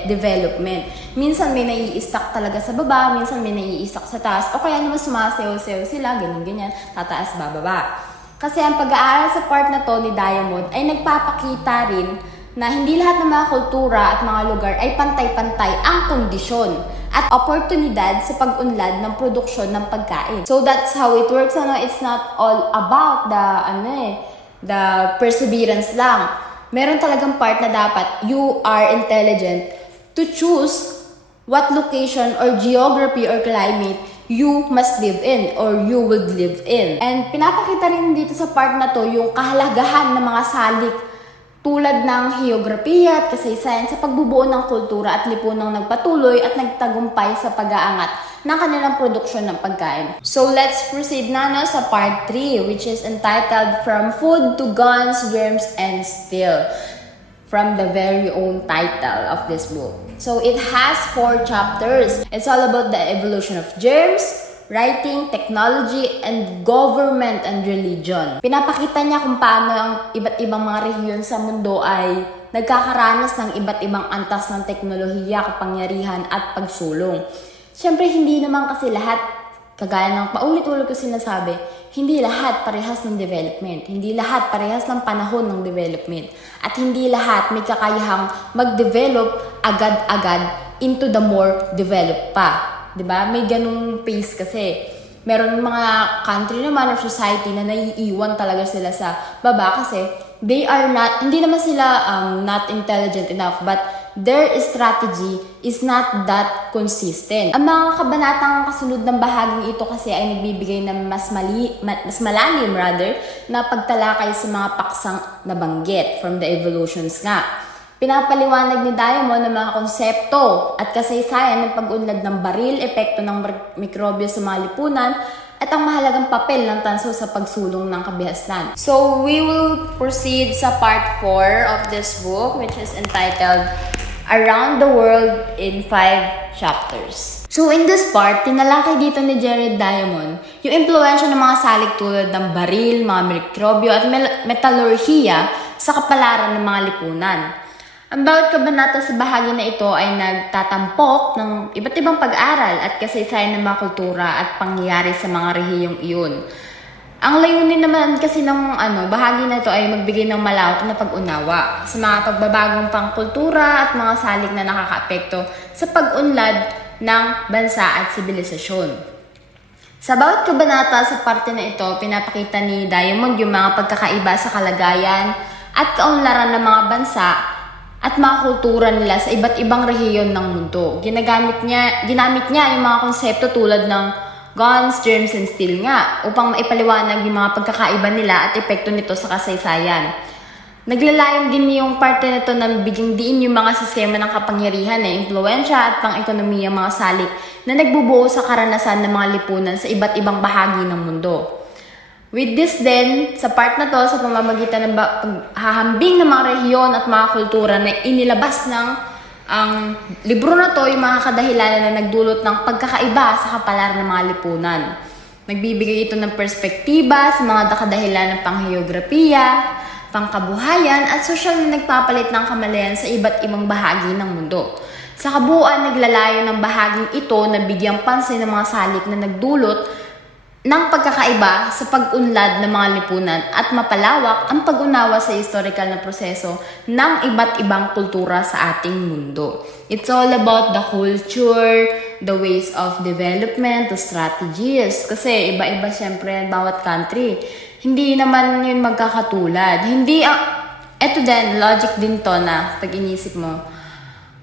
development. Minsan may nai-stack talaga sa baba, minsan may nai-stack sa taas, o kaya naman sumasayaw-sayaw sila, ganyan-ganyan, tataas, bababa. Kasi ang pag-aaral sa part na to ni Diamond ay nagpapakita rin na hindi lahat ng mga kultura at mga lugar ay pantay-pantay ang kondisyon at oportunidad sa pag-unlad ng produksyon ng pagkain. So that's how it works. It's not all about the perseverance lang. Meron talagang part na dapat you are intelligent to choose what location or geography or climate you must live in or you would live in. And pinapakita rin dito sa part na to yung kahalagahan ng mga salik tulad ng heograpiya at kasaysayan sa pagbubuo ng kultura at lipunang nagpatuloy at nagtagumpay sa pag-aangat ng kanilang produksyon ng pagkain. So let's proceed na sa part 3, which is entitled From Food to Guns, Germs, and Steel, from the very own title of this book. So it has 4 chapters. It's all about the evolution of germs, writing, technology, and government and religion. Pinapakita niya kung paano ang iba't ibang mga rehiyon sa mundo ay nagkakaranas ng iba't ibang antas ng teknolohiya, kapangyarihan, at pagsulong. Siyempre, hindi naman kasi lahat, kagaya ng paulit-ulit ko sinasabi, hindi lahat parehas ng development. Hindi lahat parehas ng panahon ng development. At hindi lahat may kakayahang mag-develop agad-agad into the more developed pa. 'Di ba? May ganung pace kasi. Meron mga country naman or society na naiiwan talaga sila sa baba kasi they are not, hindi naman sila not intelligent enough, but their strategy is not that consistent. Ang mga kabanatang kasunod ng bahaging ito kasi ay nagbibigay ng mas malalim na pagtalakay sa mga paksang nabanggit from the evolutions nga. Pinapaliwanag ni Diamond ng mga konsepto at kasaysayan ng pag-unlad ng baril, epekto ng mikrobyo sa mga lipunan, at ang mahalagang papel ng tanso sa pagsulong ng kabihasnan. So, we will proceed sa part 4 of this book, which is entitled Around the World in 5 Chapters. So, in this part, tinalakay dito ni Jared Diamond yung impluwensya ng mga salik tulad ng baril, mga mikrobyo, at metallurhiya sa kapalaran ng mga lipunan. Ang bawat kabanata sa bahagi na ito ay nagtatampok ng iba't ibang pag-aral at kasaysayan ng mga kultura at pangyayari sa mga rehiyong iyon. Ang layunin naman kasi ng bahagi na ito ay magbigay ng malawak na pag-unawa sa mga pagbabagong pangkultura at mga salik na nakakaapekto sa pag-unlad ng bansa at sibilisasyon. Sa bawat kabanata sa parte na ito, pinapakita ni Diamond yung mga pagkakaiba sa kalagayan at kaunlaran ng mga bansa at mga kultura nila sa iba't ibang rehiyon ng mundo. Ginamit niya yung mga konsepto tulad ng guns, germs, and steel nga upang maipaliwanag yung mga pagkakaiba nila at epekto nito sa kasaysayan. Naglalayon din yung parte nito na bigyang diin yung mga sistema ng kapangyarihan, impluwensya at pang-ekonomiya mga salik na nagbubuo sa karanasan ng mga lipunan sa iba't ibang bahagi ng mundo. With this then, sa part na to, sa pamamagitan ng paghahambing ng mga rehiyon at mga kultura na inilabas ng ang libro na to, yung mga kadahilanan na nagdulot ng pagkakaiba sa kapalaran ng mga lipunan. Nagbibigay ito ng perspektiba sa mga kadahilan ng pangheograpiya, pangkabuhayan at sosyal na nagpapalit ng kamalayan sa iba't ibang bahagi ng mundo. Sa kabuuan, naglalayo ng bahaging ito na bigyang pansin ng mga salik na nagdulot ng pagkakaiba sa pag-unlad ng mga lipunan at mapalawak ang pag-unawa sa historical na proseso ng iba't ibang kultura sa ating mundo. It's all about the culture, the ways of development, the strategies. Kasi iba-iba siyempre bawat country. Hindi naman yun magkakatulad. Eto din, logic din to na pag inisip mo.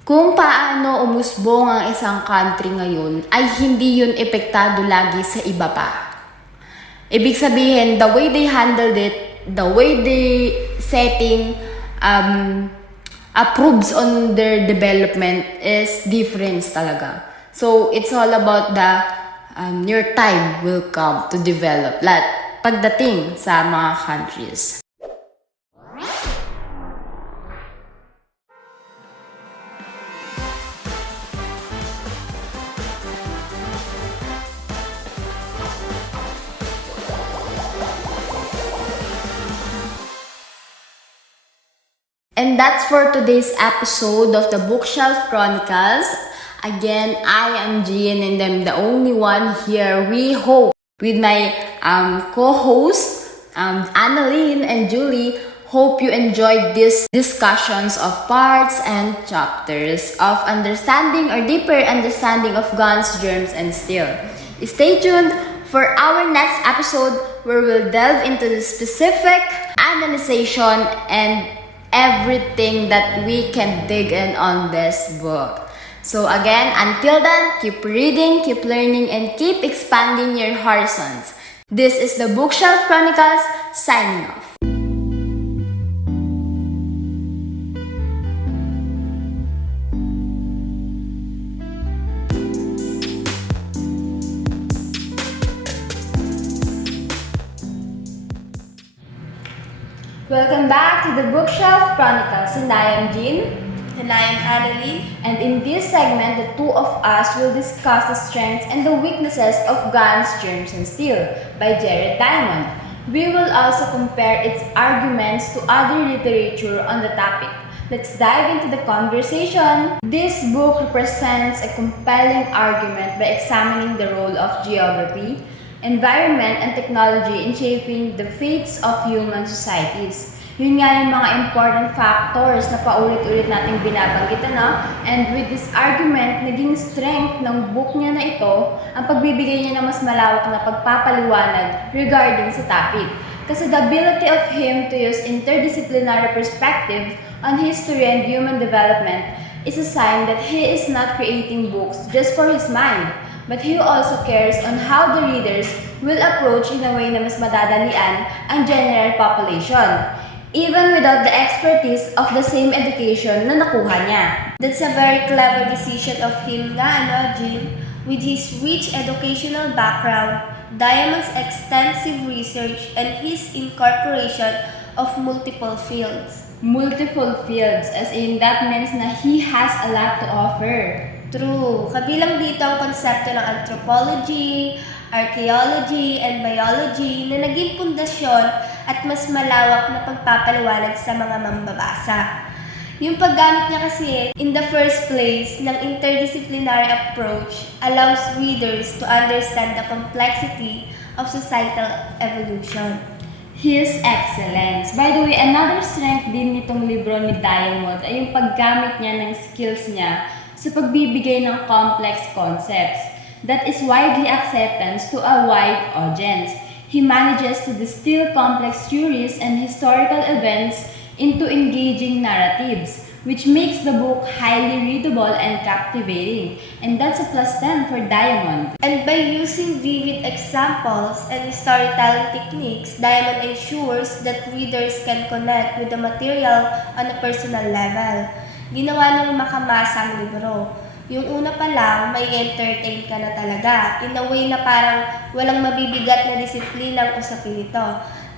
Kung paano umusbong ang isang country ngayon, ay hindi yun epektado lagi sa iba pa. Ibig sabihin, the way they handled it, the way they setting approves on their development is different talaga. So, it's all about your time will come to develop. Pagdating sa mga countries. And that's for today's episode of the Bookshelf Chronicles. Again, I am Jean and I'm the only one here. We hope with my co-hosts, Annalyn and Julie, hope you enjoyed these discussions of parts and chapters of understanding or deeper understanding of guns, germs, and steel. Stay tuned for our next episode where we'll delve into the specific analyzation and everything that we can dig in on this book. So again, until then, keep reading, keep learning, and keep expanding your horizons. This is the Bookshelf Chronicles signing off. Welcome back to the Bookshelf Chronicles, and I am Jean. And I am Annalyn. And in this segment, the two of us will discuss the strengths and the weaknesses of Guns, Germs, and Steel by Jared Diamond. We will also compare its arguments to other literature on the topic. Let's dive into the conversation. This book represents a compelling argument by examining the role of geography, environment, and technology in shaping the fates of human societies. Yun nga yung mga important factors na paulit-ulit nating binabanggit, ano? And with this argument, naging strength ng book niya na ito ang pagbibigay niya ng mas malawak na pagpapaliwanag regarding sa topic. Kasi the ability of him to use interdisciplinary perspective on history and human development is a sign that he is not creating books just for his mind, but he also cares on how the readers will approach in a way na mas madadalian ang general population, even without the expertise of the same education na nakuha niya. That's a very clever decision of him nga, Jean? With his rich educational background, Diamond's extensive research, and his incorporation of multiple fields. Multiple fields, as in that means na he has a lot to offer. True. Kabilang dito ang konsepto ng anthropology, archaeology, and biology na naging pundasyon at mas malawak na pagpapaliwanag sa mga mambabasa. Yung paggamit niya kasi in the first place ng interdisciplinary approach allows readers to understand the complexity of societal evolution. His excellence. By the way, another strength din nitong libro ni Diamond ay yung paggamit niya ng skills niya sa pagbibigay ng complex concepts that is widely accepted to a wide audience. He manages to distill complex theories and historical events into engaging narratives, which makes the book highly readable and captivating. And that's a plus 10 for Diamond. And by using vivid examples and storytelling techniques, Diamond ensures that readers can connect with the material on a personal level. Ginawa ng makamasang libro. Yung una pa lang, may entertain ka na talaga. In a way na parang walang mabibigat na disiplinang usapin ito.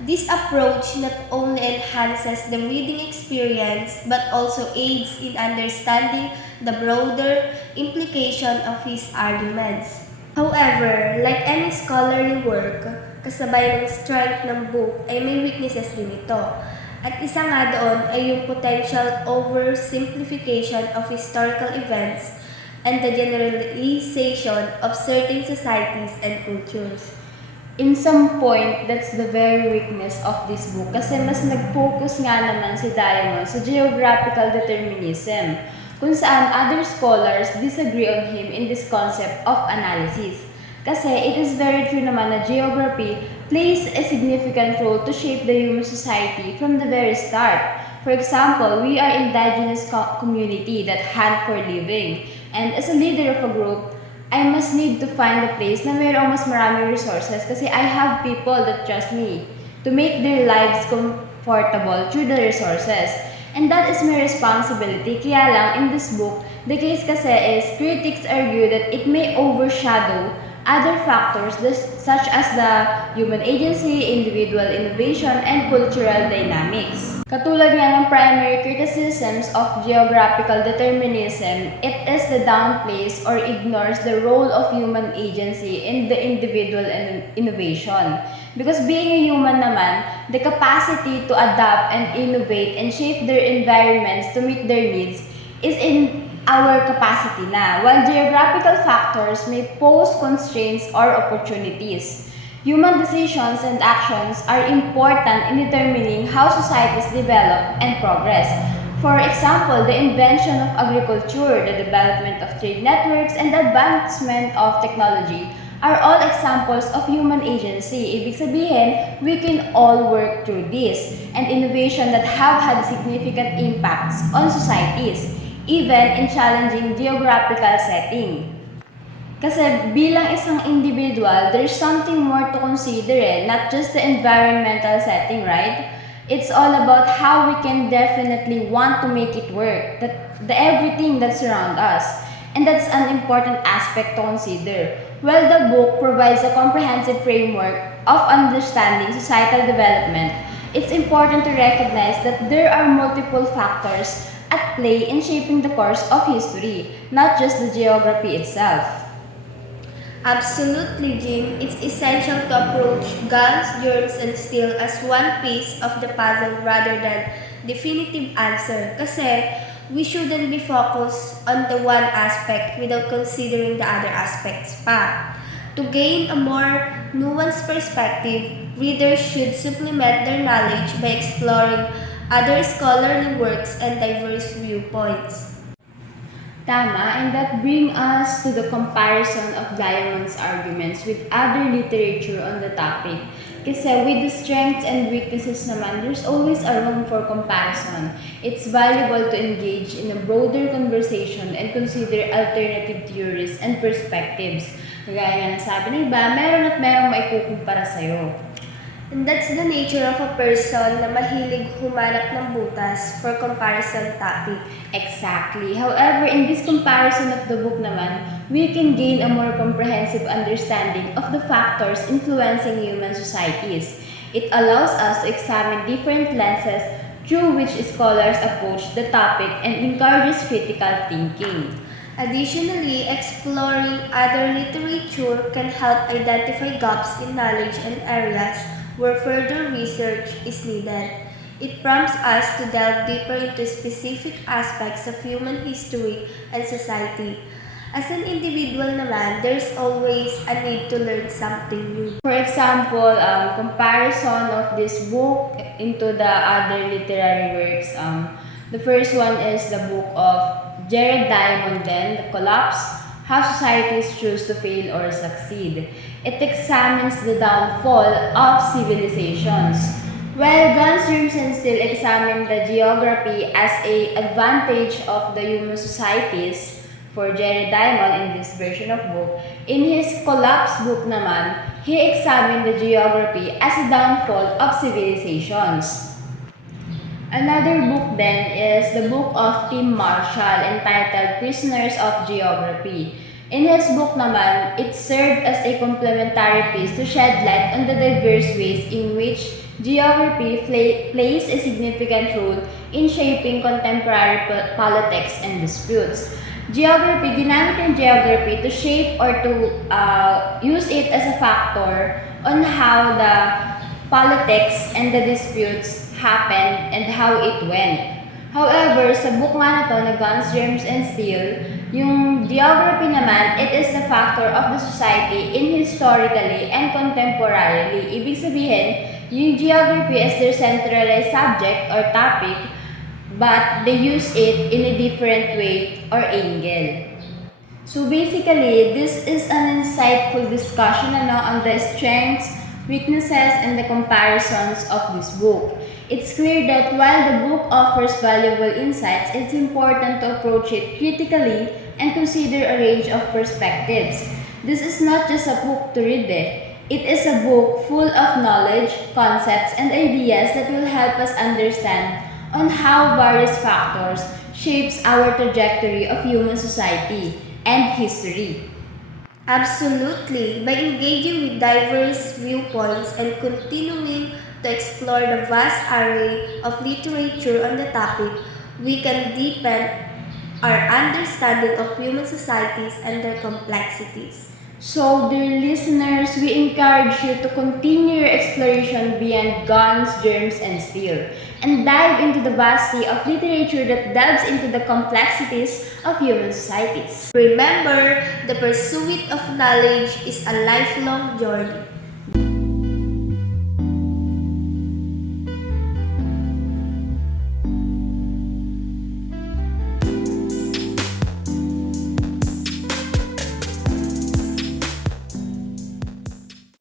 This approach not only enhances the reading experience but also aids in understanding the broader implication of his arguments. However, like any scholarly work, kasabay ng strength ng book ay may weaknesses din ito. At isa nga doon ay yung potential oversimplification of historical events and the generalization of certain societies and cultures. In some point, that's the very weakness of this book kasi mas nag-focus nga naman si Diamond sa geographical determinism, kung saan other scholars disagree on him in this concept of analysis. Kasi it is very true naman na geography plays a significant role to shape the human society from the very start. For example, we are indigenous community that hunt for living. And as a leader of a group, I must need to find a place na mayroong mas maraming resources kasi I have people that trust me to make their lives comfortable through the resources. And that is my responsibility. Kaya lang, in this book, the case kasi is critics argue that it may overshadow other factors such as the human agency, individual innovation, and cultural dynamics. Katulad nga ng primary criticisms of geographical determinism, it is the downplays or ignores the role of human agency in the individual and innovation. Because being a human naman, the capacity to adapt and innovate and shape their environments to meet their needs is in our capacity na, while geographical factors may pose constraints or opportunities. Human decisions and actions are important in determining how societies develop and progress. For example, the invention of agriculture, the development of trade networks, and the advancement of technology are all examples of human agency. Ibig sabihin, we can all work through this and innovation that have had significant impacts on societies, even in challenging geographical setting. Kasi bilang isang individual, there's something more to consider not just the environmental setting, right? It's all about how we can definitely want to make it work, the everything that surround us. And that's an important aspect to consider. Well, the book provides a comprehensive framework of understanding societal development. It's important to recognize that there are multiple factors at play in shaping the course of history, not just the geography itself. Absolutely, Jim. It's essential to approach guns, germs, and steel as one piece of the puzzle rather than definitive answer. Kasi we shouldn't be focused on the one aspect without considering the other aspects pa. To gain a more nuanced perspective, readers should supplement their knowledge by exploring other scholarly works and diverse viewpoints. Tama, and that brings us to the comparison of Diamond's arguments with other literature on the topic. Kasi with the strengths and weaknesses naman, there's always a room for comparison. It's valuable to engage in a broader conversation and consider alternative theories and perspectives. Kagaya nga ng sabi ng iba, meron at merong maikukumpara sa'yo. And that's the nature of a person na mahilig humanap ng butas for comparison topic. Exactly. However, in this comparison of the book naman, we can gain a more comprehensive understanding of the factors influencing human societies. It allows us to examine different lenses through which scholars approach the topic and encourages critical thinking. Additionally, exploring other literature can help identify gaps in knowledge and areas where further research is needed. It prompts us to delve deeper into specific aspects of human history and society. As an individual naman, there's always a need to learn something new. For example, comparison of this book into the other literary works. The first one is the book of Jared Diamond, then The Collapse, How Societies Choose to Fail or Succeed. It examines the downfall of civilizations. While Guns, Germs, and Steel examine the geography as a advantage of the human societies for Jared Diamond in this version of book, in his Collapse book naman, he examined the geography as a downfall of civilizations. Another book then is the book of Tim Marshall entitled Prisoners of Geography. In his book naman, it served as a complementary piece to shed light on the diverse ways in which geography plays a significant role in shaping contemporary politics and disputes. Ginamit ng geography to shape or to use it as a factor on how the politics and the disputes happened and how it went. However, sa book nga na to, na Guns, Germs, and Steel, yung geography naman, it is the factor of the society in historically and contemporarily. Ibig sabihin, yung geography is their centralized subject or topic, but they use it in a different way or angle. So basically, this is an insightful discussion on the strengths, weaknesses, and the comparisons of this book. It's clear that while the book offers valuable insights, it's important to approach it critically and consider a range of perspectives. This is not just a book to read It is a book full of knowledge, concepts, and ideas that will help us understand on how various factors shapes our trajectory of human society and history. Absolutely. By engaging with diverse viewpoints and continuing to explore the vast array of literature on the topic, we can deepen our understanding of human societies and their complexities. So, dear listeners, we encourage you to continue your exploration beyond guns, germs, and steel, and dive into the vast sea of literature that delves into the complexities of human societies. Remember, the pursuit of knowledge is a lifelong journey.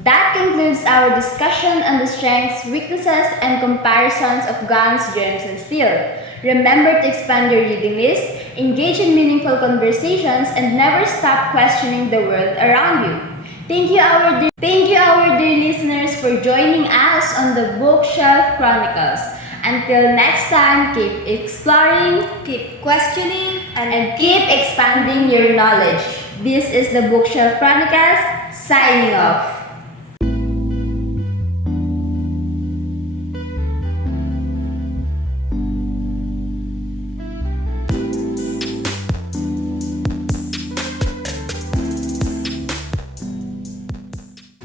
That concludes our discussion on the strengths, weaknesses, and comparisons of guns, germs, and steel. Remember to expand your reading list, engage in meaningful conversations, and never stop questioning the world around you. Thank you, our dear listeners, for joining us on the Bookshelf Chronicles. Until next time, keep exploring, Keep questioning and keep expanding your knowledge. This is the Bookshelf Chronicles, signing off.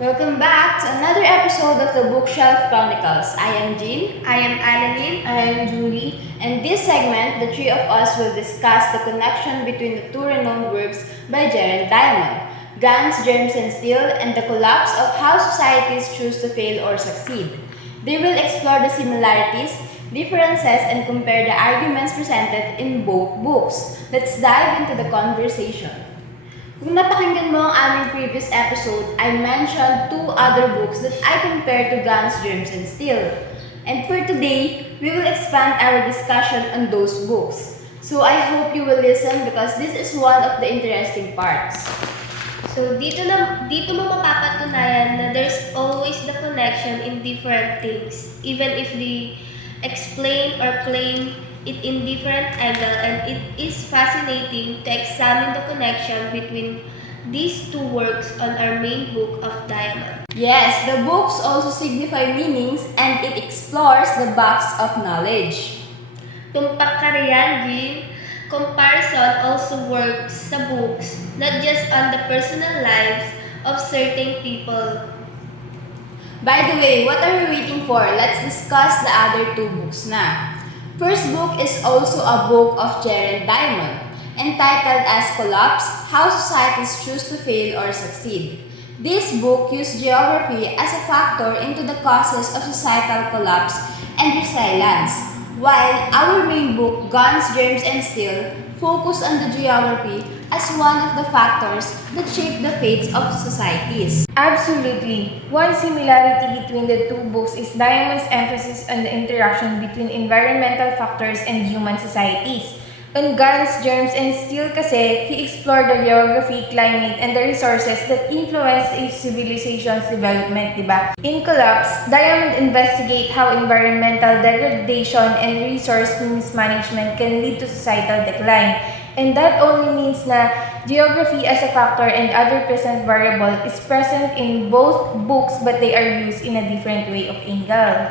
Welcome back to another episode of the Bookshelf Chronicles. I am Jean. I am Annalyn. I am Julie. And this segment, the three of us will discuss the connection between the two renowned works by Jared Diamond, Guns, Germs, and Steel, and the collapse of how societies choose to fail or succeed. They will explore the similarities, differences, and compare the arguments presented in both books. Let's dive into the conversation. Kung napakinggan mo ang aming previous episode, I mentioned two other books that I compared to Guns, Germs, and Steel. And for today, we will expand our discussion on those books. So I hope you will listen because this is one of the interesting parts. So dito mo mapapatunayan na there's always the connection in different things, even if they explain or claim it in different angle, and it is fascinating to examine the connection between these two works on our main book of Diamond. Yes, the books also signify meanings and it explores the box of knowledge. Tumpak ka riyan, Jean. Comparison also works sa books, not just on the personal lives of certain people. By the way, what are we waiting for? Let's discuss the other two books na. First book is also a book of Jared Diamond, entitled as Collapse, How Societies Choose to Fail or Succeed. This book used geography as a factor into the causes of societal collapse and resilience, while our main book, Guns, Germs, and Steel, focused on the geography as one of the factors that shape the fates of societies. Absolutely. One similarity between the two books is Diamond's emphasis on the interaction between environmental factors and human societies. On Guns, Germs, and Steel kasi, he explored the geography, climate, and the resources that influence a civilization's development, diba? In Collapse, Diamond investigate how environmental degradation and resource mismanagement can lead to societal decline. And that only means na geography as a factor and other present variable is present in both books but they are used in a different way of angle.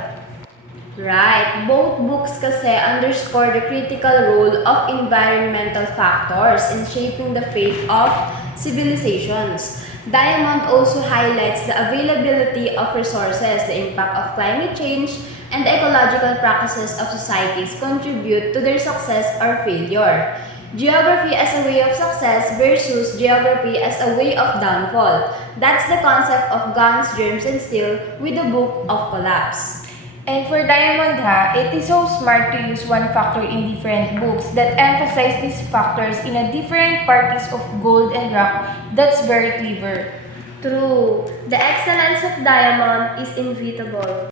Right. Both books kasi underscore the critical role of environmental factors in shaping the fate of civilizations. Diamond also highlights the availability of resources, the impact of climate change, and the ecological practices of societies contribute to their success or failure. Geography as a way of success versus geography as a way of downfall. That's the concept of Guns, Germs, and Steel with the Book of Collapse. And for Diamond it is so smart to use one factor in different books that emphasize these factors in a different parties of gold and rock. That's very clever. True, the excellence of Diamond is inevitable.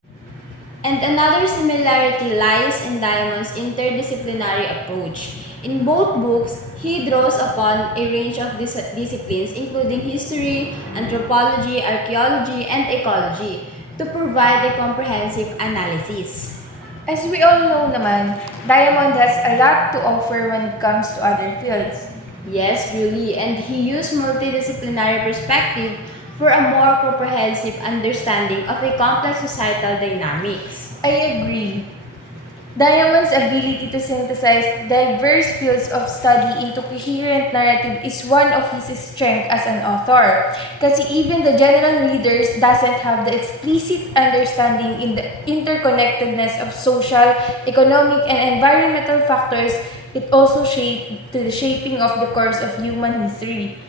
And another similarity lies in Diamond's interdisciplinary approach. In both books, he draws upon a range of disciplines including history, anthropology, archaeology, and ecology to provide a comprehensive analysis. As we all know naman, Diamond has a lot to offer when it comes to other fields. Yes, Julie, and he used multidisciplinary perspective for a more comprehensive understanding of a complex societal dynamics. I agree. Diamond's ability to synthesize diverse fields of study into coherent narrative is one of his strengths as an author. Kasi even the general readers doesn't have the explicit understanding in the interconnectedness of social, economic, and environmental factors. It also shaped to the shaping of the course of human history.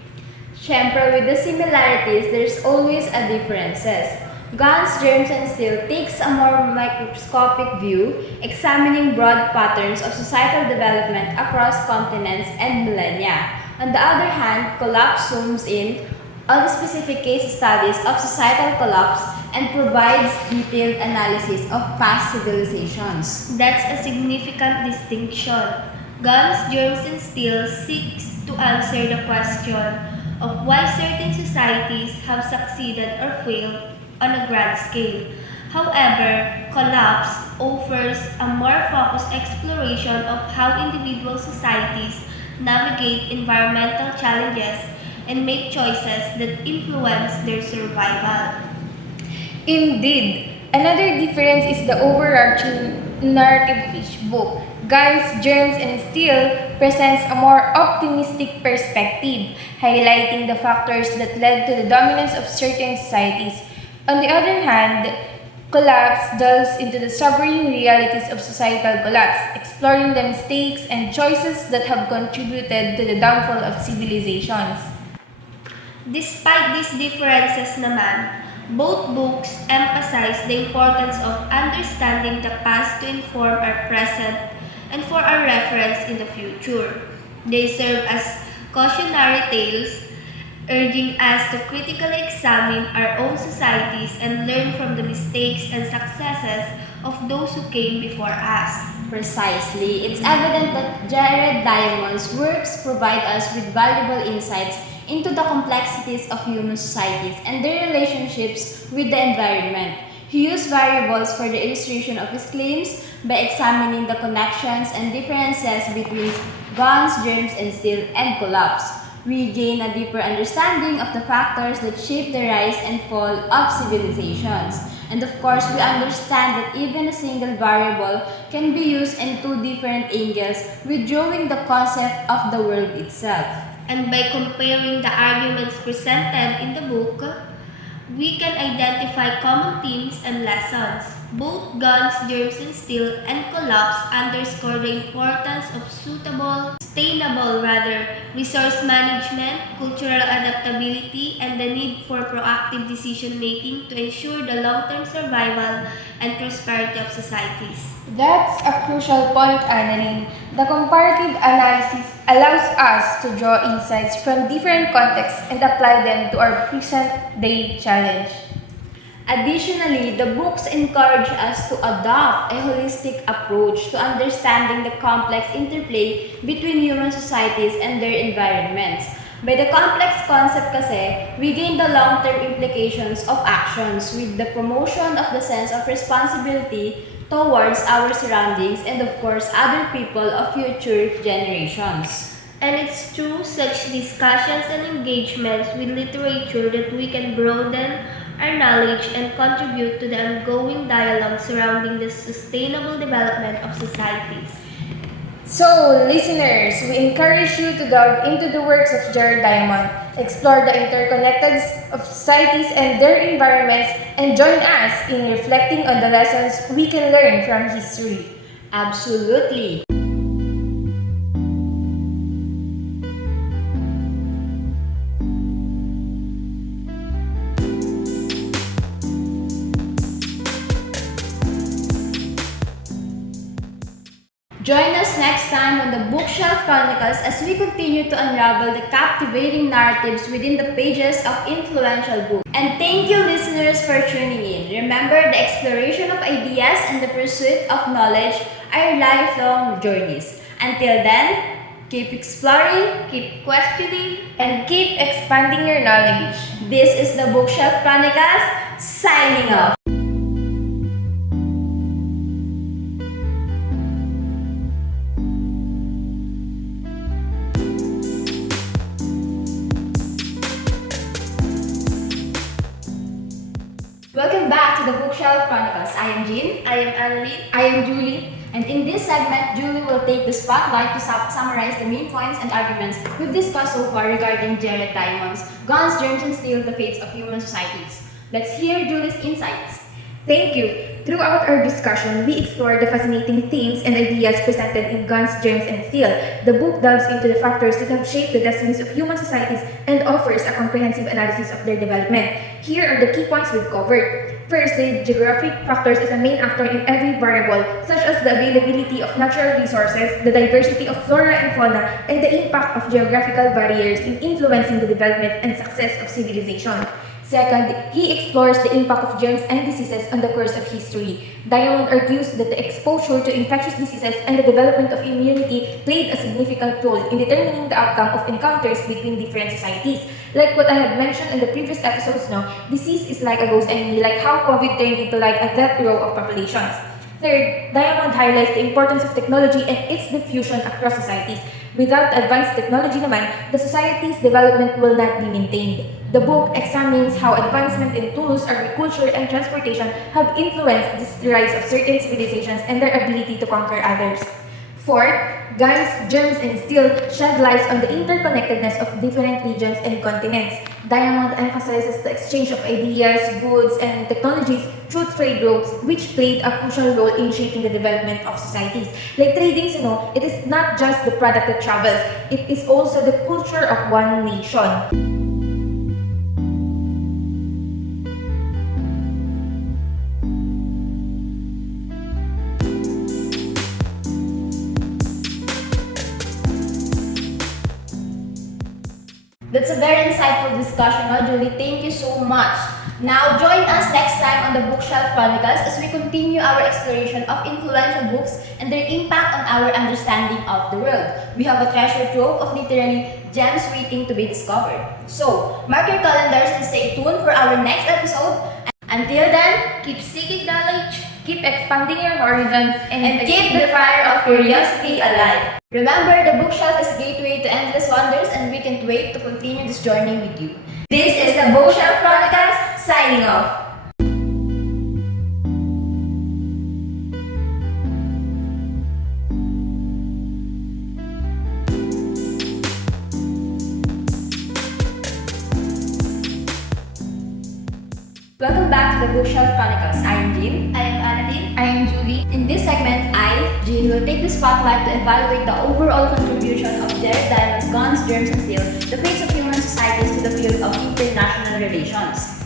Siyempre, with the similarities, there's always a differences. Guns, Germs, and Steel takes a more microscopic view, examining broad patterns of societal development across continents and millennia. On the other hand, Collapse zooms in on the specific case studies of societal collapse and provides detailed analysis of past civilizations. That's a significant distinction. Guns, Germs, and Steel seeks to answer the question of why certain societies have succeeded or failed on a grand scale. However, Collapse offers a more focused exploration of how individual societies navigate environmental challenges and make choices that influence their survival. Indeed, another difference is the overarching narrative of each book. Guns, Germs, and Steel presents a more optimistic perspective, highlighting the factors that led to the dominance of certain societies. On the other hand, Collapse delves into the sobering realities of societal collapse, exploring the mistakes and choices that have contributed to the downfall of civilizations. Despite these differences naman, both books emphasize the importance of understanding the past to inform our present and for our reference in the future. They serve as cautionary tales, urging us to critically examine our own societies and learn from the mistakes and successes of those who came before us. Precisely, it's evident that Jared Diamond's works provide us with valuable insights into the complexities of human societies and their relationships with the environment. He used variables for the illustration of his claims by examining the connections and differences between Guns, Germs, and Steel, and Collapse. We gain a deeper understanding of the factors that shape the rise and fall of civilizations. And of course, we understand that even a single variable can be used in two different angles, withdrawing the concept of the world itself. And by comparing the arguments presented in the book, we can identify common themes and lessons. Both Guns, Germs, and Steel and Collapse underscore the importance of sustainable resource management, cultural adaptability, and the need for proactive decision making to ensure the long-term survival and prosperity of societies. That's a crucial point, Annalyn. The comparative analysis allows us to draw insights from different contexts and apply them to our present day challenge. Additionally, the books encourage us to adopt a holistic approach to understanding the complex interplay between human societies and their environments. By the complex concept kasi, we gain the long-term implications of actions with the promotion of the sense of responsibility towards our surroundings and of course other people of future generations. And it's through such discussions and engagements with literature that we can broaden our knowledge and contribute to the ongoing dialogue surrounding the sustainable development of societies. So, listeners, we encourage you to delve into the works of Jared Diamond, explore the interconnectedness of societies and their environments, and join us in reflecting on the lessons we can learn from history. Absolutely. Join us next time on the Bookshelf Chronicles as we continue to unravel the captivating narratives within the pages of influential books. And thank you, listeners, for tuning in. Remember, the exploration of ideas and the pursuit of knowledge are lifelong journeys. Until then, keep exploring, Keep questioning. And keep expanding your knowledge. this is the Bookshelf Chronicles, signing off. Welcome back to the Bookshelf Chronicles. I am Jean. I am Annalyn. I am Julie. And in this segment, Julie will take the spotlight to summarize the main points and arguments we've discussed so far regarding Jared Diamonds, guns, germs, and steel, the fates of human societies. Let's hear Julie's insights. Thank you. Throughout our discussion, we explored the fascinating themes and ideas presented in Guns, Germs, and Steel. The book delves into the factors that have shaped the destinies of human societies and offers a comprehensive analysis of their development. Here are the key points we've covered. First, the geographic factors is a main actor in every variable, such as the availability of natural resources, the diversity of flora and fauna, and the impact of geographical barriers in influencing the development and success of civilization. Second, he explores the impact of germs and diseases on the course of history. Diamond argues that the exposure to infectious diseases and the development of immunity played a significant role in determining the outcome of encounters between different societies. Like what I had mentioned in the previous episodes, disease is like a ghost enemy, like how COVID turned into like a death row of populations. Third, Diamond highlights the importance of technology and its diffusion across societies. Without advanced technology naman, the society's development will not be maintained. The book examines how advancement in tools, agriculture, and transportation have influenced the rise of certain civilizations and their ability to conquer others. Fourth, Guns, Germs, and Steel shed light on the interconnectedness of different regions and continents. Diamond emphasizes the exchange of ideas, goods, and technologies through trade routes, which played a crucial role in shaping the development of societies. Like trading, it is not just the product that travels, it is also the culture of one nation. That's a very insightful discussion, Julie. Thank you so much. Now, join us next time on the Bookshelf Chronicles as we continue our exploration of influential books and their impact on our understanding of the world. We have a treasure trove of literary gems waiting to be discovered. So, mark your calendars and stay tuned for our next episode. Until then, Keep seeking knowledge. Keep expanding your horizons and keep the fire of curiosity alive. Remember, the bookshelf is a gateway to endless wonders, and we can't wait to continue this journey with you. This is the Bookshelf Chronicles, signing off. Welcome back to the Bookshelf Chronicles. I am Jean. I am Annalyn. I am Julie. In this segment, I, Jean, will take the spotlight to evaluate the overall contribution of Jared Diamond's Guns, Germs, and Steel, the fates of human societies to the field of international relations.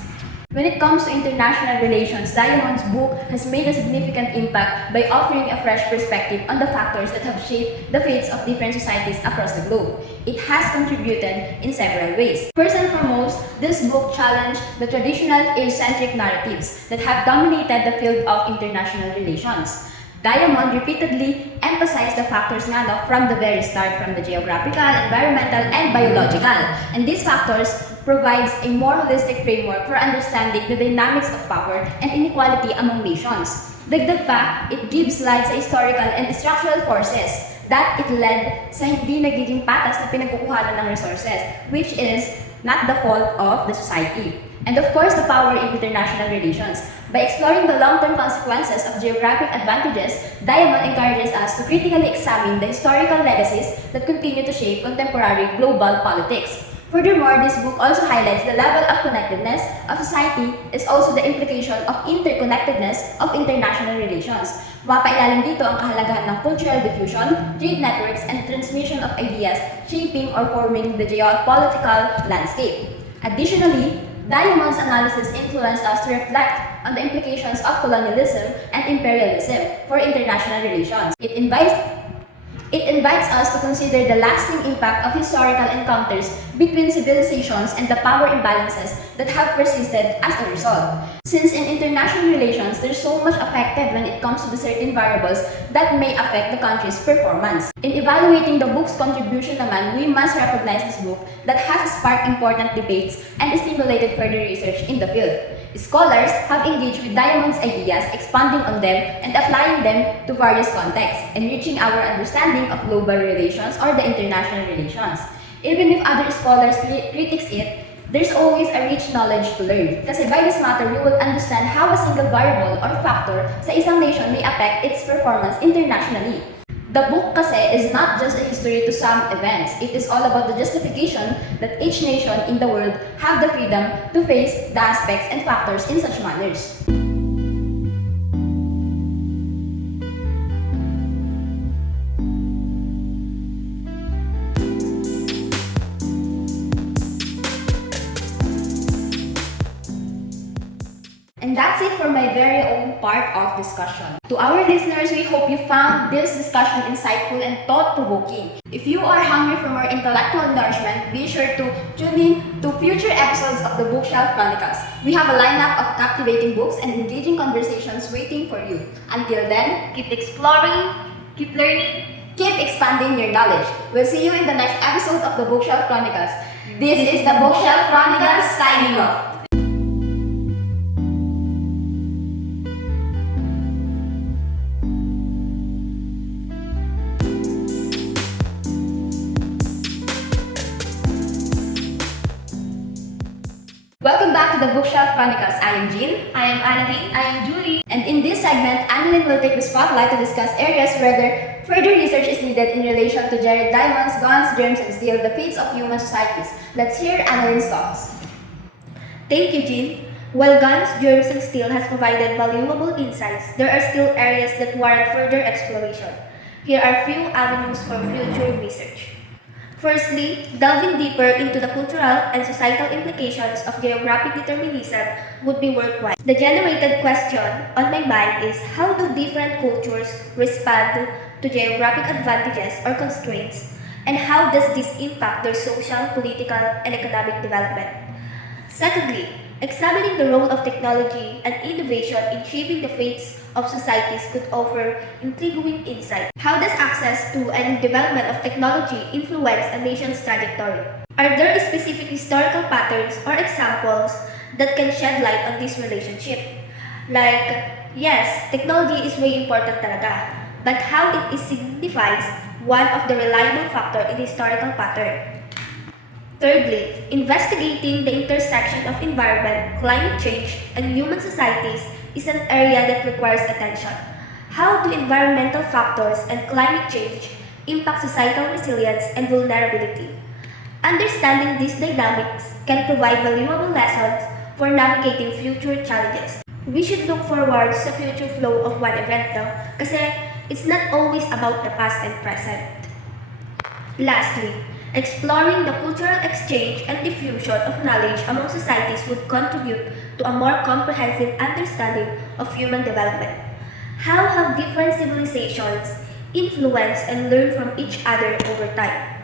When it comes to international relations, Diamond's book has made a significant impact by offering a fresh perspective on the factors that have shaped the fates of different societies across the globe. It has contributed in several ways. First and foremost, this book challenged the traditional age-centric narratives that have dominated the field of international relations. Diamond repeatedly emphasized the factors from the very start, from the geographical, environmental, and biological. And these factors provides a more holistic framework for understanding the dynamics of power and inequality among nations. Dagdag pa, it gives light sa historical and structural forces that it led sa hindi nagiging patas na pinagkukuhanan ng resources, which is not the fault of the society. And of course, the power in international relations. By exploring the long-term consequences of geographic advantages, Diamond encourages us to critically examine the historical legacies that continue to shape contemporary global politics. Furthermore, this book also highlights the level of connectedness of society is also the implication of interconnectedness of international relations. Mapailalim dito ang kahalagahan ng cultural diffusion, trade networks, and transmission of ideas shaping or forming the geopolitical landscape. Additionally, Diamond's analysis influenced us to reflect on the implications of colonialism and imperialism for international relations. It invites us to consider the lasting impact of historical encounters between civilizations and the power imbalances that have persisted as a result. Since in international relations, there's so much affected when it comes to the certain variables that may affect the country's performance. In evaluating the book's contribution naman, we must recognize this book that has sparked important debates and stimulated further research in the field. Scholars have engaged with Diamond's ideas, expanding on them and applying them to various contexts, enriching our understanding of global relations or the international relations. Even if other scholars critiques it, There's always a rich knowledge to learn. Kasi by this matter, we will understand how a single variable or factor sa isang nation may affect its performance internationally. The book kasi is not just a history to some events. It is all about the justification that each nation in the world have the freedom to face the aspects and factors in such manners. And that's it for my very own part of discussion. To our listeners, we hope you found this discussion insightful and thought-provoking. If you are hungry for more intellectual nourishment, be sure to tune in to future episodes of the Bookshelf Chronicles. We have a lineup of captivating books and engaging conversations waiting for you. Until then, Keep exploring, keep learning. keep expanding your knowledge. We'll see you in the next episode of the Bookshelf Chronicles. This is the Bookshelf Chronicles signing off. Welcome back to the Bookshelf Chronicles. I am Jean. I am Annalyn. I am Julie. And in this segment, Annalyn will take the spotlight to discuss areas where further research is needed in relation to Jared Diamonds, guns, germs, and steel, the fates of human societies. Let's hear Annalyn's thoughts. Thank you, Jean. While guns, germs, and steel has provided valuable insights, there are still areas that warrant further exploration. Here are few avenues for future research. Firstly, delving deeper into the cultural and societal implications of geographic determinism would be worthwhile. The generated question on my mind is, how do different cultures respond to geographic advantages or constraints, and how does this impact their social, political, and economic development? Secondly, examining the role of technology and innovation in shaping the fates of societies could offer intriguing insight. How does access to and development of technology influence a nation's trajectory? Are there specific historical patterns or examples that can shed light on this relationship? Like, yes, technology is very important talaga, but how it signifies one of the reliable factor in the historical pattern. Thirdly, investigating the intersection of environment, climate change, and human societies is an area that requires attention. How do environmental factors and climate change impact societal resilience and vulnerability? Understanding these dynamics can provide valuable lessons for navigating future challenges. We should look forward sa future flow of one event, no? Kasi it's not always about the past and present. Lastly, exploring the cultural exchange and diffusion of knowledge among societies would contribute to a more comprehensive understanding of human development. How have different civilizations influenced and learned from each other over time?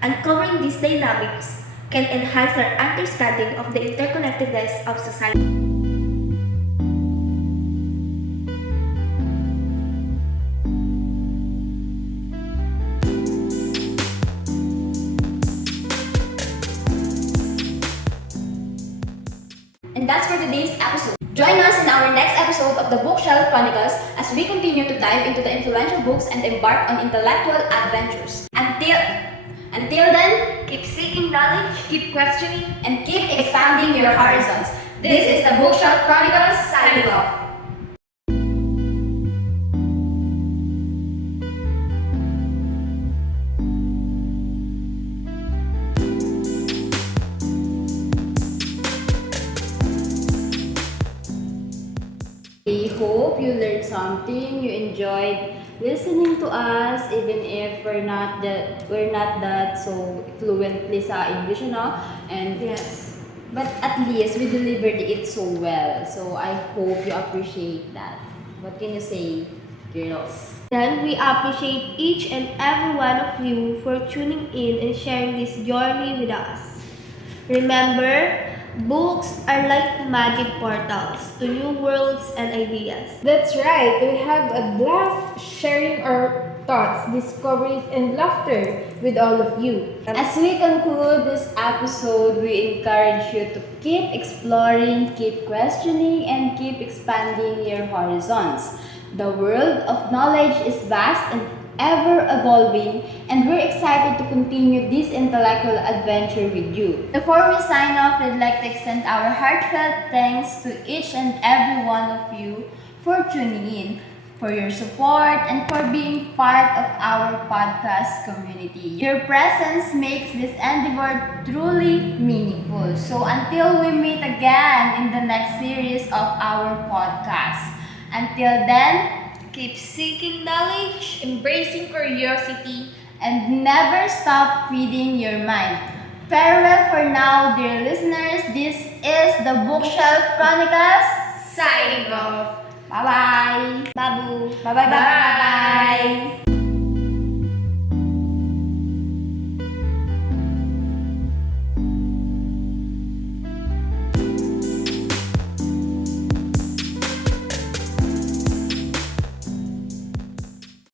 Uncovering these dynamics can enhance our understanding of the interconnectedness of society. And that's for today's episode. Join us in our next episode of the Bookshelf Chronicles as we continue to dive into the influential books and embark on intellectual adventures. Until then, Keep seeking knowledge, Keep questioning. and keep expanding your horizons. This is the Bookshelf Chronicles signing off. We hope you learned something, you enjoyed listening to us, even if we're not that so fluently sa English, and Yes. but at least we delivered it so well. So I hope you appreciate that. What can you say, girls? Then we appreciate each and every one of you for tuning in and sharing this journey with us. Remember, books are like magic portals to new worlds and ideas. That's right. We have a blast sharing our thoughts, discoveries, and laughter with all of you. As we conclude this episode, we encourage you to keep exploring, keep questioning, and keep expanding your horizons. The world of knowledge is vast and ever evolving, and we're excited to continue this intellectual adventure with you. Before we sign off, we'd like to extend our heartfelt thanks to each and every one of you for tuning in, for your support, and for being part of our podcast community. Your presence makes this endeavor truly meaningful. So until we meet again in the next series of our podcast, until then, Keep seeking knowledge. Embracing curiosity. and never stop feeding your mind. Farewell for now, dear listeners. This is the Bookshelf Chronicles. Signing off. Bye-bye. Babu. Bye-bye. Bye. Bye-bye.